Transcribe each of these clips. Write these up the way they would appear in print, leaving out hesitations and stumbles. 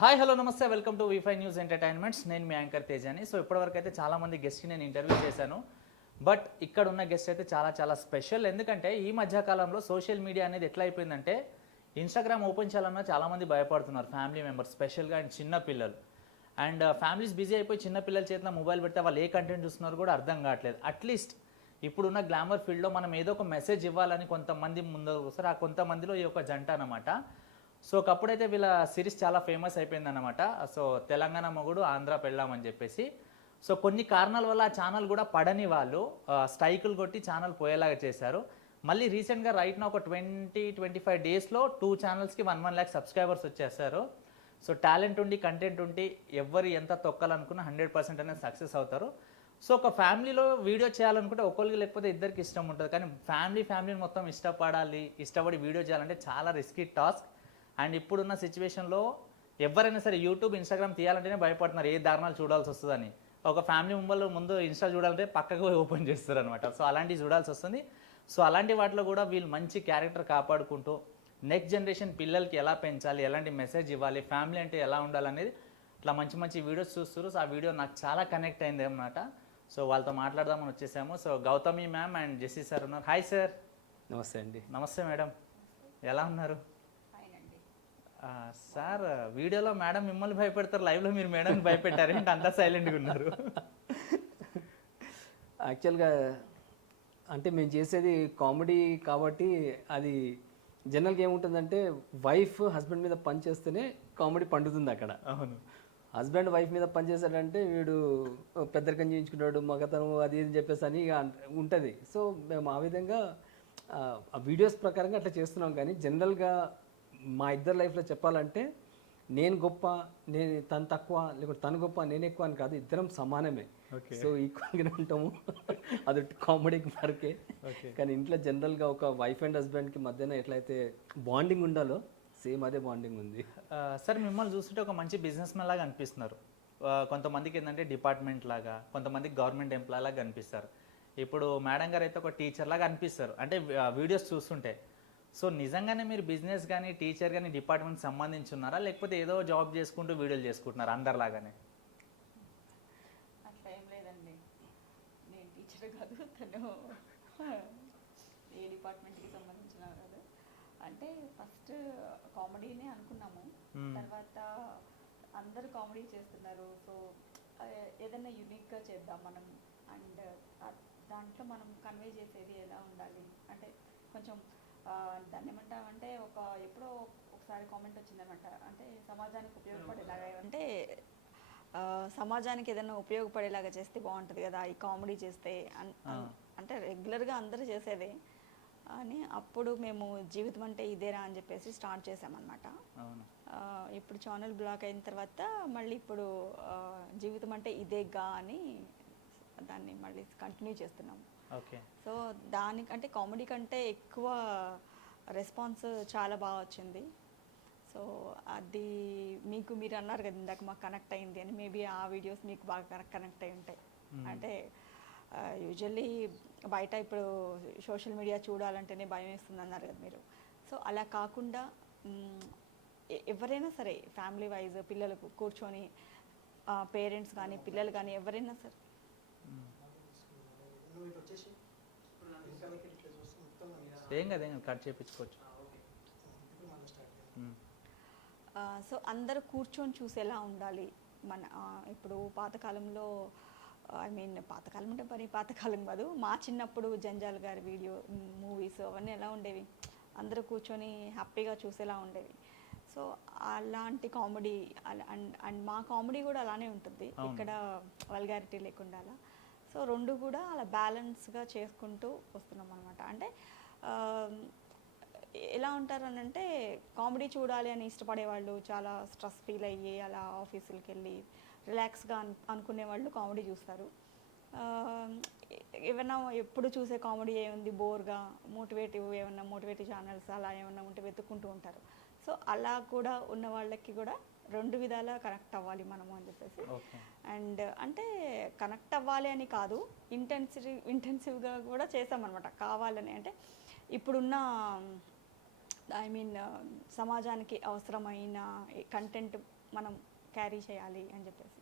Hi hello నమస్తే welcome to వి5 news entertainments. నేను మీ anchor తేజాని. So ఇప్పటివరకు అయితే చాలామంది గెస్ట్కి నేను ఇంటర్వ్యూ చేశాను. బట్ ఇక్కడ ఉన్న గెస్ట్ అయితే చాలా స్పెషల్. ఎందుకంటే ఈ మధ్యకాలంలో సోషల్ మీడియా అనేది ఎట్లా అయిపోయిందంటే ఇన్స్టాగ్రామ్ ఓపెన్ చేయాలన్నా చాలామంది భయపడుతున్నారు. ఫ్యామిలీ మెంబర్స్ స్పెషల్గా అండ్ చిన్న పిల్లలు అండ్ ఫ్యామిలీస్ బిజీ అయిపోయి చిన్న పిల్లల చేతిలో మొబైల్ పెడితే వాళ్ళు ఏ కంటెంట్ చూస్తున్నారు కూడా అర్థం కావట్లేదు. అట్లీస్ట్ ఇప్పుడున్న గ్లామర్ ఫీల్డ్లో మనం ఏదో ఒక మెసేజ్ ఇవ్వాలని కొంతమంది ముందు వస్తారు. ఆ కొంతమందిలో ఈ ఒక జంట అనమాట. సో ఒకప్పుడైతే వీళ్ళ సిరీస్ చాలా ఫేమస్ అయిపోయిందన్నమాట. సో తెలంగాణ మొగుడు ఆంధ్ర పెళ్ళాం అని చెప్పేసి. సో కొన్ని కారణాల వల్ల ఆ ఛానల్ కూడా పడని వాళ్ళు స్ట్రైకులు కొట్టి ఛానల్ పోయేలాగా చేశారు. మళ్ళీ రీసెంట్గా రైట్ నా ఒక 20-25 డేస్లో 2 ఛానల్స్కి 1 lakh సబ్స్క్రైబర్స్ వచ్చేసారు. సో టాలెంట్ ఉండి కంటెంట్ ఉండి ఎవరు ఎంత తొక్కాలనుకున్నా 100% అనేది సక్సెస్ అవుతారు. సో ఒక ఫ్యామిలీలో వీడియో చేయాలనుకుంటే ఒకరికి లేకపోతే ఇద్దరికి ఇష్టం ఉంటుంది. కానీ ఫ్యామిలీని మొత్తం ఇష్టపడి వీడియో చేయాలంటే చాలా రిస్కీ టాస్క్. అండ్ ఇప్పుడున్న సిచ్యువేషన్లో ఎవరైనా సరే యూట్యూబ్ ఇన్స్టాగ్రామ్ తీయాలంటేనే భయపడుతున్నారు, ఏ దారుణాలు చూడాల్సి వస్తుందని. ఒక ఫ్యామిలీ ముందు ఇన్స్టా చూడాలంటే పక్కకు ఓపెన్ చేస్తారు అనమాట. సో అలాంటివి చూడాల్సి వస్తుంది. సో అలాంటి వాటిలో కూడా వీళ్ళు మంచి క్యారెక్టర్ కాపాడుకుంటూ నెక్స్ట్ జనరేషన్ పిల్లలకి ఎలా పెంచాలి, ఎలాంటి మెసేజ్ ఇవ్వాలి, ఫ్యామిలీ అంటే ఎలా ఉండాలనేది ఇట్లా మంచి వీడియోస్ చూస్తారు. సో ఆ వీడియో నాకు చాలా కనెక్ట్ అయింది అన్నమాట. సో వాళ్ళతో మాట్లాడదామని వచ్చేసాము. So Gautami ma'am and Jessie sir ఉన్నారు. Hi sir. నమస్తే అండి. నమస్తే మేడం, ఎలా ఉన్నారు? సార్ వీడియోలో మేడం మిమ్మల్ని భయపెడతారు, లైవ్లో మీరు మేడం భయపెట్టారు ఏంటి అంతా సైలెంట్గా ఉన్నారు? యాక్చువల్గా అంటే మేము చేసేది కామెడీ కాబట్టి అది జనరల్గా ఏముంటుందంటే వైఫ్ హస్బెండ్ మీద పని చేస్తేనే కామెడీ పండుతుంది అక్కడ. అవును. హస్బెండ్ వైఫ్ మీద పని చేశాడంటే వీడు పెద్దరికం చేయించుకున్నాడు, మగతనం అది ఇది చెప్పేసి అని ఉంటుంది. సో మేము ఆ విధంగా ఆ వీడియోస్ ప్రకారంగా అట్లా చేస్తున్నాం. కానీ జనరల్గా మా ఇద్దరు లైఫ్లో చెప్పాలంటే నేను గొప్ప, తను తక్కువ, లేకపోతే తను గొప్ప నేను ఎక్కువ అని కాదు, ఇద్దరం సమానమే. సో ఈక్వల్గానే ఉంటాము. అది కామెడీకి వరకే. కానీ ఇంట్లో జనరల్గా ఒక వైఫ్ అండ్ హస్బెండ్కి మధ్యన ఎట్లయితే బాండింగ్ ఉండాలో సేమ్ అదే బాండింగ్ ఉంది. సార్ మిమ్మల్ని చూస్తుంటే ఒక మంచి బిజినెస్ మ్యాన్ లాగా అనిపిస్తున్నారు. కొంతమందికి ఏంటంటే డిపార్ట్మెంట్ లాగా, కొంతమందికి గవర్నమెంట్ ఎంప్లాయ్ లాగా అనిపిస్తారు. ఇప్పుడు మేడం గారు అయితే ఒక టీచర్ లాగా అనిపిస్తారు అంటే వీడియోస్ చూస్తుంటే. సో నిజంగానే మీరు బిజినెస్ కానీ టీచర్ కానీ డిపార్ట్మెంట్ సంబంధించి ఉన్నారా, లేకపోతే ఏదో జాబ్ చేసుకుంటూ వీడియోలు చేసుకుంటున్నారా అందరిలాగానే? అట్లా ఏం లేదండి, నేను టీచర్ కాదు, తను ఏ డిపార్ట్మెంట్కి సంబంధించిన కాదు. అంటే ఫస్ట్ కామెడీనే అనుకున్నాము, తర్వాత అందరూ కామెడీ చేస్తున్నారు. సో ఏదైనా యూనిక్గా చేద్దాం మనం, అండ్ దాంట్లో మనం కన్వే చేసేది ఎలా ఉండాలి అంటే కొంచెం దాన్ని ఏమంటామంటే ఎప్పుడో ఒకసారి కామెంట్ వచ్చిందనమాట. అంటే సమాజానికి ఉపయోగపడేలాగా, అంటే సమాజానికి ఏదైనా ఉపయోగపడేలాగా చేస్తే బాగుంటుంది కదా ఈ కామెడీ చేస్తే అంటే రెగ్యులర్గా అందరూ చేసేదే అని. అప్పుడు మేము జీవితం అంటే ఇదేరా అని చెప్పేసి స్టార్ట్ చేసామన్నమాట. ఇప్పుడు ఛానల్ బ్లాక్ అయిన తర్వాత మళ్ళీ ఇప్పుడు జీవితం అంటే ఇదేగా అని దాన్ని మళ్ళీ కంటిన్యూ చేస్తున్నాము. ఓకే. సో దానికంటే కామెడీ కంటే ఎక్కువ రెస్పాన్స్ చాలా బాగా వచ్చింది. సో అది మీరు అన్నారు కదా ఇందాక మాకు కనెక్ట్ అయింది అని, మేబీ ఆ వీడియోస్ మీకు బాగా కనెక్ట్ అయి ఉంటాయి. అంటే యూజువల్లీ బయట ఇప్పుడు సోషల్ మీడియా చూడాలంటేనే భయం వేస్తుంది అన్నారు కదా మీరు. సో అలా కాకుండా ఎవరైనా సరే ఫ్యామిలీ వైజ్ పిల్లలకు కూర్చొని పేరెంట్స్ కానీ పిల్లలు కానీ ఎవరైనా సరే ఏం కదా కట్ చేయించుకోవచ్చు. సో అందరూ కూర్చొని చూసేలా ఉండాలి. మన ఇప్పుడు పాతకాలంలో పాతకాలం అంటే మరి పాతకాలం కాదు, మా చిన్నప్పుడు జంజాల్ గారి మూవీస్ అవన్నీ ఎలా ఉండేవి, అందరూ కూర్చొని హ్యాపీగా చూసేలా ఉండేవి. సో అలాంటి కామెడీ అండ్ మా కామెడీ కూడా అలానే ఉంటుంది, ఇక్కడ వల్గారిటీ లేకుండా అలా. సో రెండు కూడా అలా బ్యాలెన్స్గా చేసుకుంటూ వస్తున్నాం అనమాట. అంటే ఎలా ఉంటారు అని అంటే కామెడీ చూడాలి అని ఇష్టపడే వాళ్ళు చాలా స్ట్రెస్ ఫీల్ అయ్యి అలా ఆఫీసులకి వెళ్ళి రిలాక్స్గా అనుకునే వాళ్ళు కామెడీ చూస్తారు. ఏమన్నా ఎప్పుడు చూసే కామెడీ ఏముంది బోర్గా ఏమన్నా మోటివేటివ్ ఛానల్స్ అలా ఏమన్నా ఉంటే వెతుక్కుంటూ ఉంటారు. సో అలా కూడా ఉన్న వాళ్ళకి కూడా రెండు విధాలా కనెక్ట్ అవ్వాలి మనము అని చెప్పేసి. అండ్ అంటే కనెక్ట్ అవ్వాలి అని కాదు, ఇంటెన్సివ్గా కూడా చేసామన్నమాట కావాలని. అంటే ఇప్పుడున్న సమాజానికి అవసరమైన కంటెంట్ మనం క్యారీ చేయాలి అని చెప్పేసి.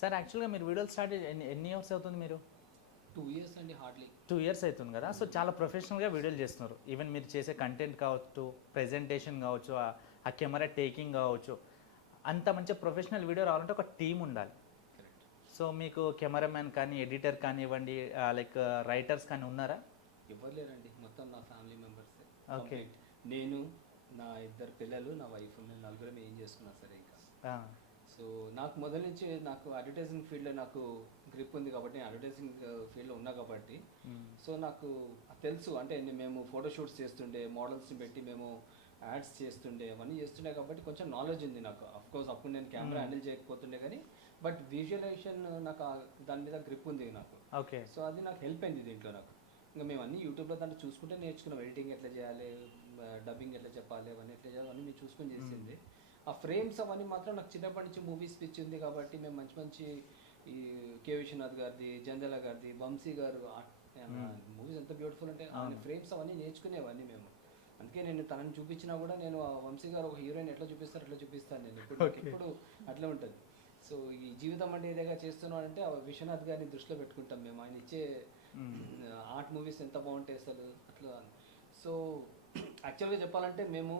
సార్ యాక్చువల్గా మీరు వీడియోలు స్టార్ట్ ఎన్ని ఇయర్స్ అవుతుంది మీరు? 2 years అండి హార్డ్లీ. 2 years అవుతుంది కదా. సో చాలా ప్రొఫెషనల్గా వీడియోలు చేస్తున్నారు. ఈవెన్ మీరు చేసే కంటెంట్ కావచ్చు, ప్రెజెంటేషన్ కావచ్చు, ఆ కెమెరా టేకింగ్ కావచ్చు, అంత మంచి ప్రొఫెషనల్ వీడియో రావాలంటే ఒక టీం ఉండాలి. సో మీకు కెమెరామ్యాన్ కానీ, ఎడిటర్ కానివ్వండి, లైక్ రైటర్స్ కానీ ఉన్నారా? ఎవరు లేరండి, మొత్తం నా ఫ్యామిలీ మెంబర్స్. ఓకే. నేను, నా 2 పిల్లలు, నా వైఫ్, నేను నలుగురం ఏం చేస్తున్నా సరే ఇంకా. సో నాకు మొదటి నుంచి నాకు అడ్వర్టైజింగ్ ఫీల్డ్లో నాకు గ్రిప్ ఉంది కాబట్టి, నేను అడ్వర్టైజింగ్ ఫీల్డ్లో ఉన్నా కాబట్టి సో నాకు తెలుసు. అంటే మేము ఫోటోషూట్స్ చేస్తుండే, మోడల్స్ని పెట్టి మేము యాడ్స్ చేస్తుండే, అవన్నీ చేస్తుండే కాబట్టి కొంచెం నాలెడ్జ్ ఉంది నాకు. అఫ్కోర్స్ అప్పుడు నేను కెమెరా హ్యాండిల్ చేయకపోతుండే కానీ, బట్ విజువలైజేషన్ నాకు దాని మీద గ్రిప్ ఉంది నాకు. ఓకే. సో అది నాకు హెల్ప్ అయింది దీంట్లో నాకు. ఇంకా మేము అన్ని యూట్యూబ్లో దాంట్లో చూసుకుంటే నేర్చుకున్నాం. ఎడిటింగ్ ఎట్లా చేయాలి, డబ్బింగ్ ఎట్లా చెప్పాలి, అవన్నీ ఎట్లా చేయాలి అవన్నీ మేము చూసుకొని చేసింది. ఆ ఫ్రేమ్స్ అవన్నీ మాత్రం నాకు చిన్నప్పటి నుంచి మూవీస్ పిచ్చి ఉంది కాబట్టి మేము మంచి మంచి ఈ కే విశ్వనాథ్ గారిది, జంజల గారిది, వంశీ గారు మూవీస్ ఎంత బ్యూటిఫుల్ అంటే ఫ్రేమ్స్ అవన్నీ నేర్చుకునేవన్నీ మేము. అందుకే నేను తనని చూపించినా కూడా నేను ఆ వంశీ గారు ఒక హీరోయిన్ ఎట్లా చూపిస్తారు అట్లా చూపిస్తాను నేను ఇప్పుడు అట్లా ఉంటుంది. సో ఈ జీవితం అంటే ఏదైనా చేస్తున్నాను అంటే ఆ విశ్వనాథ్ గారిని దృష్టిలో పెట్టుకుంటాం మేము. ఆయన ఇచ్చే ఆర్ట్ మూవీస్ ఎంత బాగుంటాయి అసలు అట్లా. సో యాక్చువల్గా చెప్పాలంటే మేము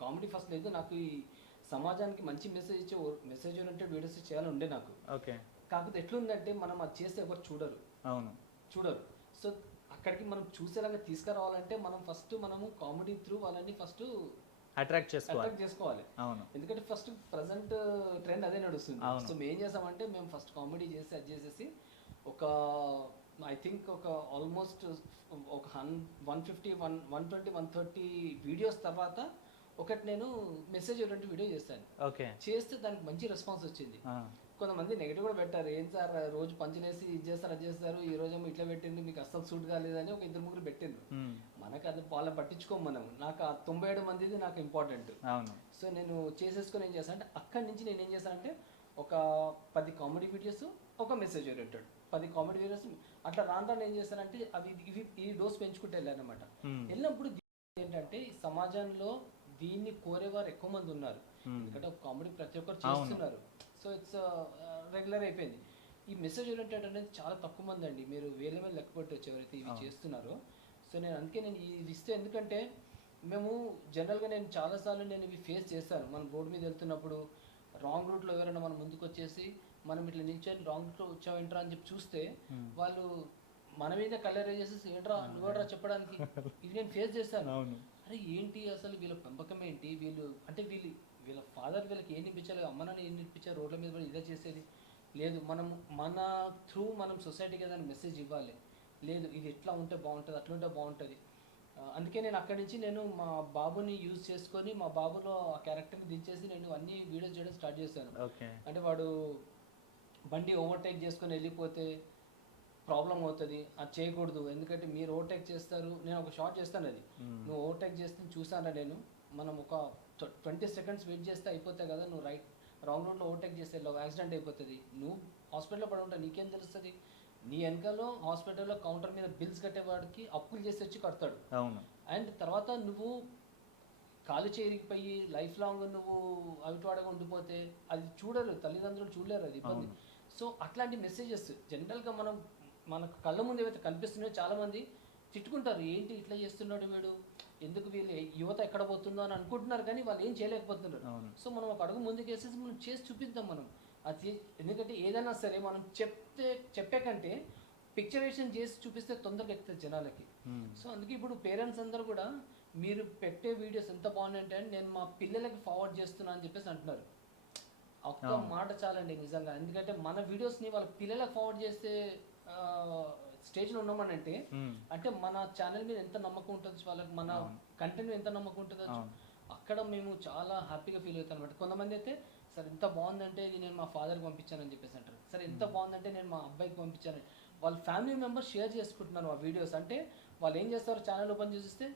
కామెడీ ఫస్ట్ లేదు, నాకు ఈ సమాజానికి మంచి మెసేజ్ ఇచ్చే మెసేజ్ ఓరియంటెడ్ వీడియోస్ చేయాలని ఉండే నాకు. ఓకే. కాకపోతే ఎట్లుందంటే మనం అది చేస్తే ఎవరు చూడరు. సో అక్కడికి మనం చూసేలాగా తీసుకురావాలంటే మనము కామెడీ త్రూ వాళ్ళని ఫస్ట్ అట్రాక్ట్ చేసుకోవాలి. ఎందుకంటే ఫస్ట్ ప్రజెంట్ ట్రెండ్ అదే నడుస్తుంది. సో మేము ఏం చేసామంటే మేము ఫస్ట్ కామెడీ చేసి అది చేసేసి ఒక ఐ థింక్ ఒక ఆల్మోస్ట్ ఒక 150, 120, 130 వీడియోస్ తర్వాత ఒకటి నేను మెసేజ్ ఓరియంటెడ్ వీడియో చేశాను. చేస్తే దానికి మంచి రెస్పాన్స్ వచ్చింది. కొంతమంది నెగిటివ్ కూడా పెట్టారు, ఏం సార్ రోజు పంచినేసి ఇది చేస్తారు అది చేస్తారు, ఈ రోజేమో ఇట్లా పెట్టింది మీకు అస్సలు సూట్ కాలేదని ఒక 2-3 పెట్టిండ్రు. మనకు అది వాళ్ళని పట్టించుకోము మనం. నాకు ఆ 97 మందిది నాకు ఇంపార్టెంట్. సో నేను చేసేసుకొని ఏం చేస్తాను అంటే అక్కడి నుంచి నేను ఏం చేశానంటే ఒక 10 కామెడీ వీడియోస్, ఒక మెసేజ్ ఓరియంటెడ్ 10 కామెడీ వీడియోస్ అట్లా రాను ఏం చేస్తానంటే అవి ఈ డోస్ పెంచుకుంటే వెళ్ళానమాట. వెళ్ళినప్పుడు ఏంటంటే సమాజంలో దీన్ని కోరేవారు ఎక్కువ మంది ఉన్నారు. ఎందుకంటే ఒక కామెడీ ప్రతి ఒక్కరు చేస్తున్నారు. సో ఇట్స్ రెగ్యులర్ అయిపోయింది. ఈ మెసేజ్ ఓరియంటెడ్ అనేది చాలా తక్కువ మంది అండి, మీరు వేల వేల లెక్క పెట్టవచ్చు ఎవరైతే ఇవి చేస్తున్నారో. సో అందుకే నేను ఇది ఇస్తే, ఎందుకంటే మేము జనరల్గా నేను చాలాసార్లు నేను ఇవి ఫేస్ చేస్తాను. మనం రోడ్డు మీద వెళ్తున్నప్పుడు రాంగ్ రూట్లో ఎవరైనా మనం ముందుకు వచ్చేసి మనం ఇట్లా నిల్చొని రాంగ్ రూట్లో వచ్చావు ఏంట్రా అని చెప్పి చూస్తే వాళ్ళు మన మీద కలర్ చేసేసి ఏంట్రా నువ్వెవరా చెప్పడానికి, ఇది నేను ఫేస్ చేస్తాను. అరే ఏంటి అసలు వీళ్ళ పెంపకం ఏంటి, వీళ్ళ ఫాదర్ వీళ్ళకి ఏం నిపించాలి, అమ్మ నాన్న ఏం నిపించారు, రోడ్ల మీద ఇదే చేసేది లేదు. మన త్రూ మనం సొసైటీకి ఏదైనా మెసేజ్ ఇవ్వాలి. లేదు ఇది ఎట్లా ఉంటే బాగుంటుంది, అట్లా ఉంటే బాగుంటుంది. అందుకే నేను అక్కడి నుంచి నేను మా బాబుని యూజ్ చేసుకొని మా బాబులో ఆ క్యారెక్టర్ని దించేసి నేను అన్ని వీడియోస్ చేయడం స్టార్ట్ చేశాను. అంటే వాడు బండి ఓవర్టేక్ చేసుకొని వెళ్ళిపోతే ప్రాబ్లం అవుతుంది, అది చేయకూడదు. ఎందుకంటే మీరు ఓవర్టేక్ చేస్తారు, నేను ఒక షార్ట్ చేస్తాను, అది నువ్వు ఓవర్టేక్ చేస్తే చూసానా నేను, మనం ఒక 20 seconds వెయిట్ చేస్తే అయిపోతాయి కదా, నువ్వు రాంగ్ రోడ్లో ఓవర్టేక్ చేస్తే యాక్సిడెంట్ అయిపోతుంది, నువ్వు హాస్పిటల్లో పడి ఉంటావు, నీకేం తెలుస్తుంది. నీ వెనకాలో హాస్పిటల్లో కౌంటర్ మీద బిల్స్ కట్టేవాడికి అప్పులు చేసి వచ్చి కడతాడు. అండ్ తర్వాత నువ్వు కాలు చేరిపోయి లైఫ్ లాంగ్ నువ్వు అవిటివాడగా ఉండిపోతే అది చూడరు, తల్లిదండ్రులు చూడలేరు, అది ఇబ్బంది. సో అట్లాంటి మెసేజెస్ జనరల్గా మనకు కళ్ళ ముందు ఏవైతే కనిపిస్తున్నాయో చాలామంది తిట్టుకుంటారు, ఏంటి ఇట్లా చేస్తున్నాడు వీడు, ఎందుకు వీళ్ళు యువత ఎక్కడ పోతుందో అని అనుకుంటున్నారు, కానీ వాళ్ళు ఏం చేయలేకపోతున్నారు. సో మనం ఒక అడుగు ముందుకు వేసేసి మనం చేసి చూపిద్దాం మనం అది. ఎందుకంటే ఏదైనా సరే మనం చెప్పే కంటే పిక్చరేషన్ చేసి చూపిస్తే తొందరగా ఎక్కుతుంది జనాలకి. సో అందుకే ఇప్పుడు పేరెంట్స్ అందరూ కూడా మీరు పెట్టే వీడియోస్ ఎంత బాగున్నాయంటే నేను మా పిల్లలకి ఫార్వర్డ్ చేస్తున్నా అని చెప్పేసి అంటున్నారు. ఒక్క మాట చాలండి నిజంగా. ఎందుకంటే మన వీడియోస్ని వాళ్ళ పిల్లలకు ఫార్వర్డ్ చేస్తే స్టేజ్లో ఉన్నామని అంటే మన ఛానల్ మీద ఎంత నమ్మకం ఉంటుంది వాళ్ళకి, మన కంటెంట్ ఎంత నమ్మకం ఉంటుందో అక్కడ మేము చాలా హ్యాపీగా ఫీల్ అవుతాం అనమాట. కొంతమంది అయితే సరే ఎంత బాగుందంటే ఇది నేను మా ఫాదర్కి పంపించానని చెప్పేసి అంటారు, సరే ఎంత బాగుందంటే నేను మా అబ్బాయికి పంపించాను. వాళ్ళ ఫ్యామిలీ మెంబర్స్ షేర్ చేసుకుంటున్నారు ఆ వీడియోస్. అంటే వాళ్ళు ఏం చేస్తారు, ఛానల్ ఓపెన్ చేస్తే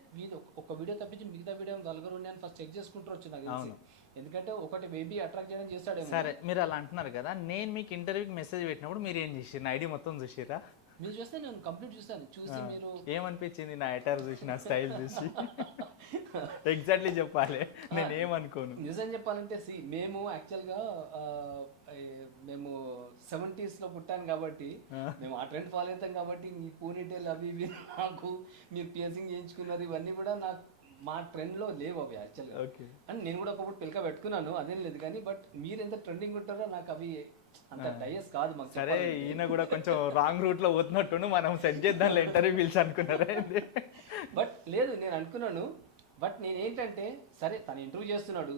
ఒక వీడియో తప్పించి మిగతా వీడియో నలుగురు ఉన్నాయని ఫస్ట్ చెక్ చేసుకుంటారు వచ్చి నాకు తెలిసి. ఎందుకంటే ఒకటి బేబీ అట్రాక్ట్ చేయడం చేస్తాడు. సరే మీరు అలా అంటున్నారు కదా, నేను మీకు ఇంటర్వ్యూకి మెసేజ్ పెట్టినప్పుడు మీరు ఏం చేసిర్రు, ఐడి మొత్తం చూసిరా? మీరు చూస్తే నేను కంప్లీట్ చూస్తాను చూసి మీరు ఏమనిపించింది నా అటైర్ చూసి నా స్టైల్ చూసి? ఎగ్జాక్ట్లీ చెప్పాలి, నేను ఏమనుకోను. నిజం చెప్పాలంటే మేము యాక్చువల్గా మేము 70s లో పుట్టాను కాబట్టి మేము ఆ ట్రెండ్ ఫాలో అవుతాం కాబట్టి మీ పూనీటేలు అవి ఇవి నాకు మీరు పియర్సింగ్ చేయించుకున్నారు ఇవన్నీ కూడా నాకు మా ట్రెండ్లో లేవు అవి యాక్చువల్గా. ఓకే. అండ్ నేను కూడా ఒకప్పుడు పిలక పెట్టుకున్నాను అదేం లేదు కానీ బట్ మీరు ఎంత ట్రెండింగ్ ఉంటారో నాకు అవి అంత డైస్ కాదు మాకు. సరే, ఈయన కూడా కొంచెం రాంగ్ రూట్ లో పోతున్నట్టు మనం సెట్ చేద్దాం ఇంటర్వ్యూ పిలిచి అనుకున్నారా? బట్ లేదు నేను అనుకున్నాను. బట్ నేనేంటంటే సరే తను ఇంటర్వ్యూ చేస్తున్నాడు,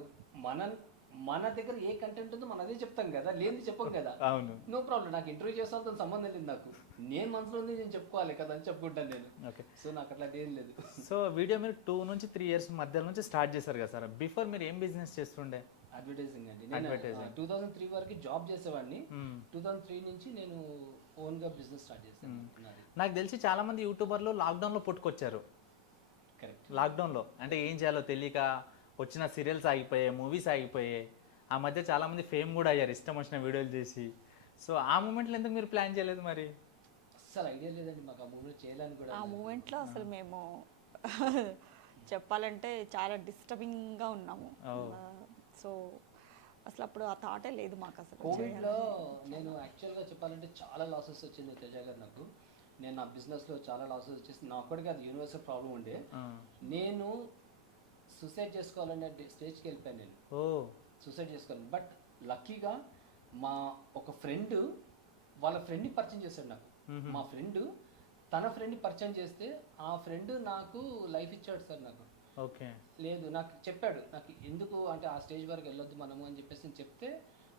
మన దగ్గర ఏ కంటెంట్ ఉందో మనం అదే చెప్తాం కదా, లేని చెప్పం కదా. అవును, నో ప్రాబ్లం, నాకు ఇంటర్వ్యూ చేస్తాను సంబంధం లేదు, నాకు నేను మనసులో ఉంది నేను చెప్పుకోవాలి కదా అని చెప్పుకుంటాను నేను. ఓకే. సో నాకు అట్లా ఏం లేదు. సో వీడియో మీరు 2 నుంచి 3 ఇయర్స్ మధ్య నుంచి స్టార్ట్ చేశారు కదా సార్. బిఫోర్ మీరు ఏం బిజినెస్ చేస్తుండే? అడ్వర్టైజింగ్ అండి. నేను 2003 వరకు జాబ్ చేసేవాడిని. 2003 నుంచి నేను ఓన్ గా బిజినెస్ స్టార్ట్ చేశాను. నాకు తెలిసి చాలా మంది యూట్యూబర్లు లాక్డౌన్ లో పుట్టుకొచ్చారు. కరెక్ట్. లాక్డౌన్ లో అంటే ఏం చేయాలో తెలియక వచ్చిన సీరియల్స్ ఆగిపోయాయి, మూవీస్ ఆగిపోయాయి. ఆ మధ్య చాలా మంది ఫేమ్ కూడా అయ్యారు ఇష్టం వచ్చిన వీడియోలు చేసి. సో ఆ మూమెంట్లో ఎందుకు మీరు ప్లాన్ చేయలేదు మరి? అసలు ఐడియా లేదండి మాకు ఆ మూమెంట్ చేయాలని కూడా. ఆ మూమెంట్లో అసలు మేము చెప్పాలంటే చాలా డిస్టర్బింగ్గా ఉన్నాము. సో అసలు అప్పుడు ఆ థాటే లేదు మాకు అసలు. కోవిడ్లో నేను యాక్చువల్గా చెప్పాలంటే చాలా లాసెస్ వచ్చింది తేజ గారు నాకు. నేను నా బిజినెస్లో చాలా లాసెస్ వచ్చేసి నా ఒక్కడికి అది యూనివర్సల్ ప్రాబ్లం ఉండే. నేను సూసైడ్ చేసుకోవాలనే స్టేజ్కి వెళ్ళిపోయాను నేను. సూసైడ్ చేసుకోవాలి. బట్ లక్కీగా మా ఒక ఫ్రెండ్ వాళ్ళ ఫ్రెండ్ని పరిచయం చేశాడు నాకు. మా ఫ్రెండ్ తన ఫ్రెండ్ని పరిచయం చేస్తే ఆ ఫ్రెండ్ నాకు లైఫ్ ఇచ్చాడు సార్ నాకు. ఓకే. లేదు నాకు చెప్పాడు, నాకు ఎందుకు అంటే ఆ స్టేజ్ వరకు వెళ్ళొద్దు మనము అని చెప్పేసి నేను చెప్తే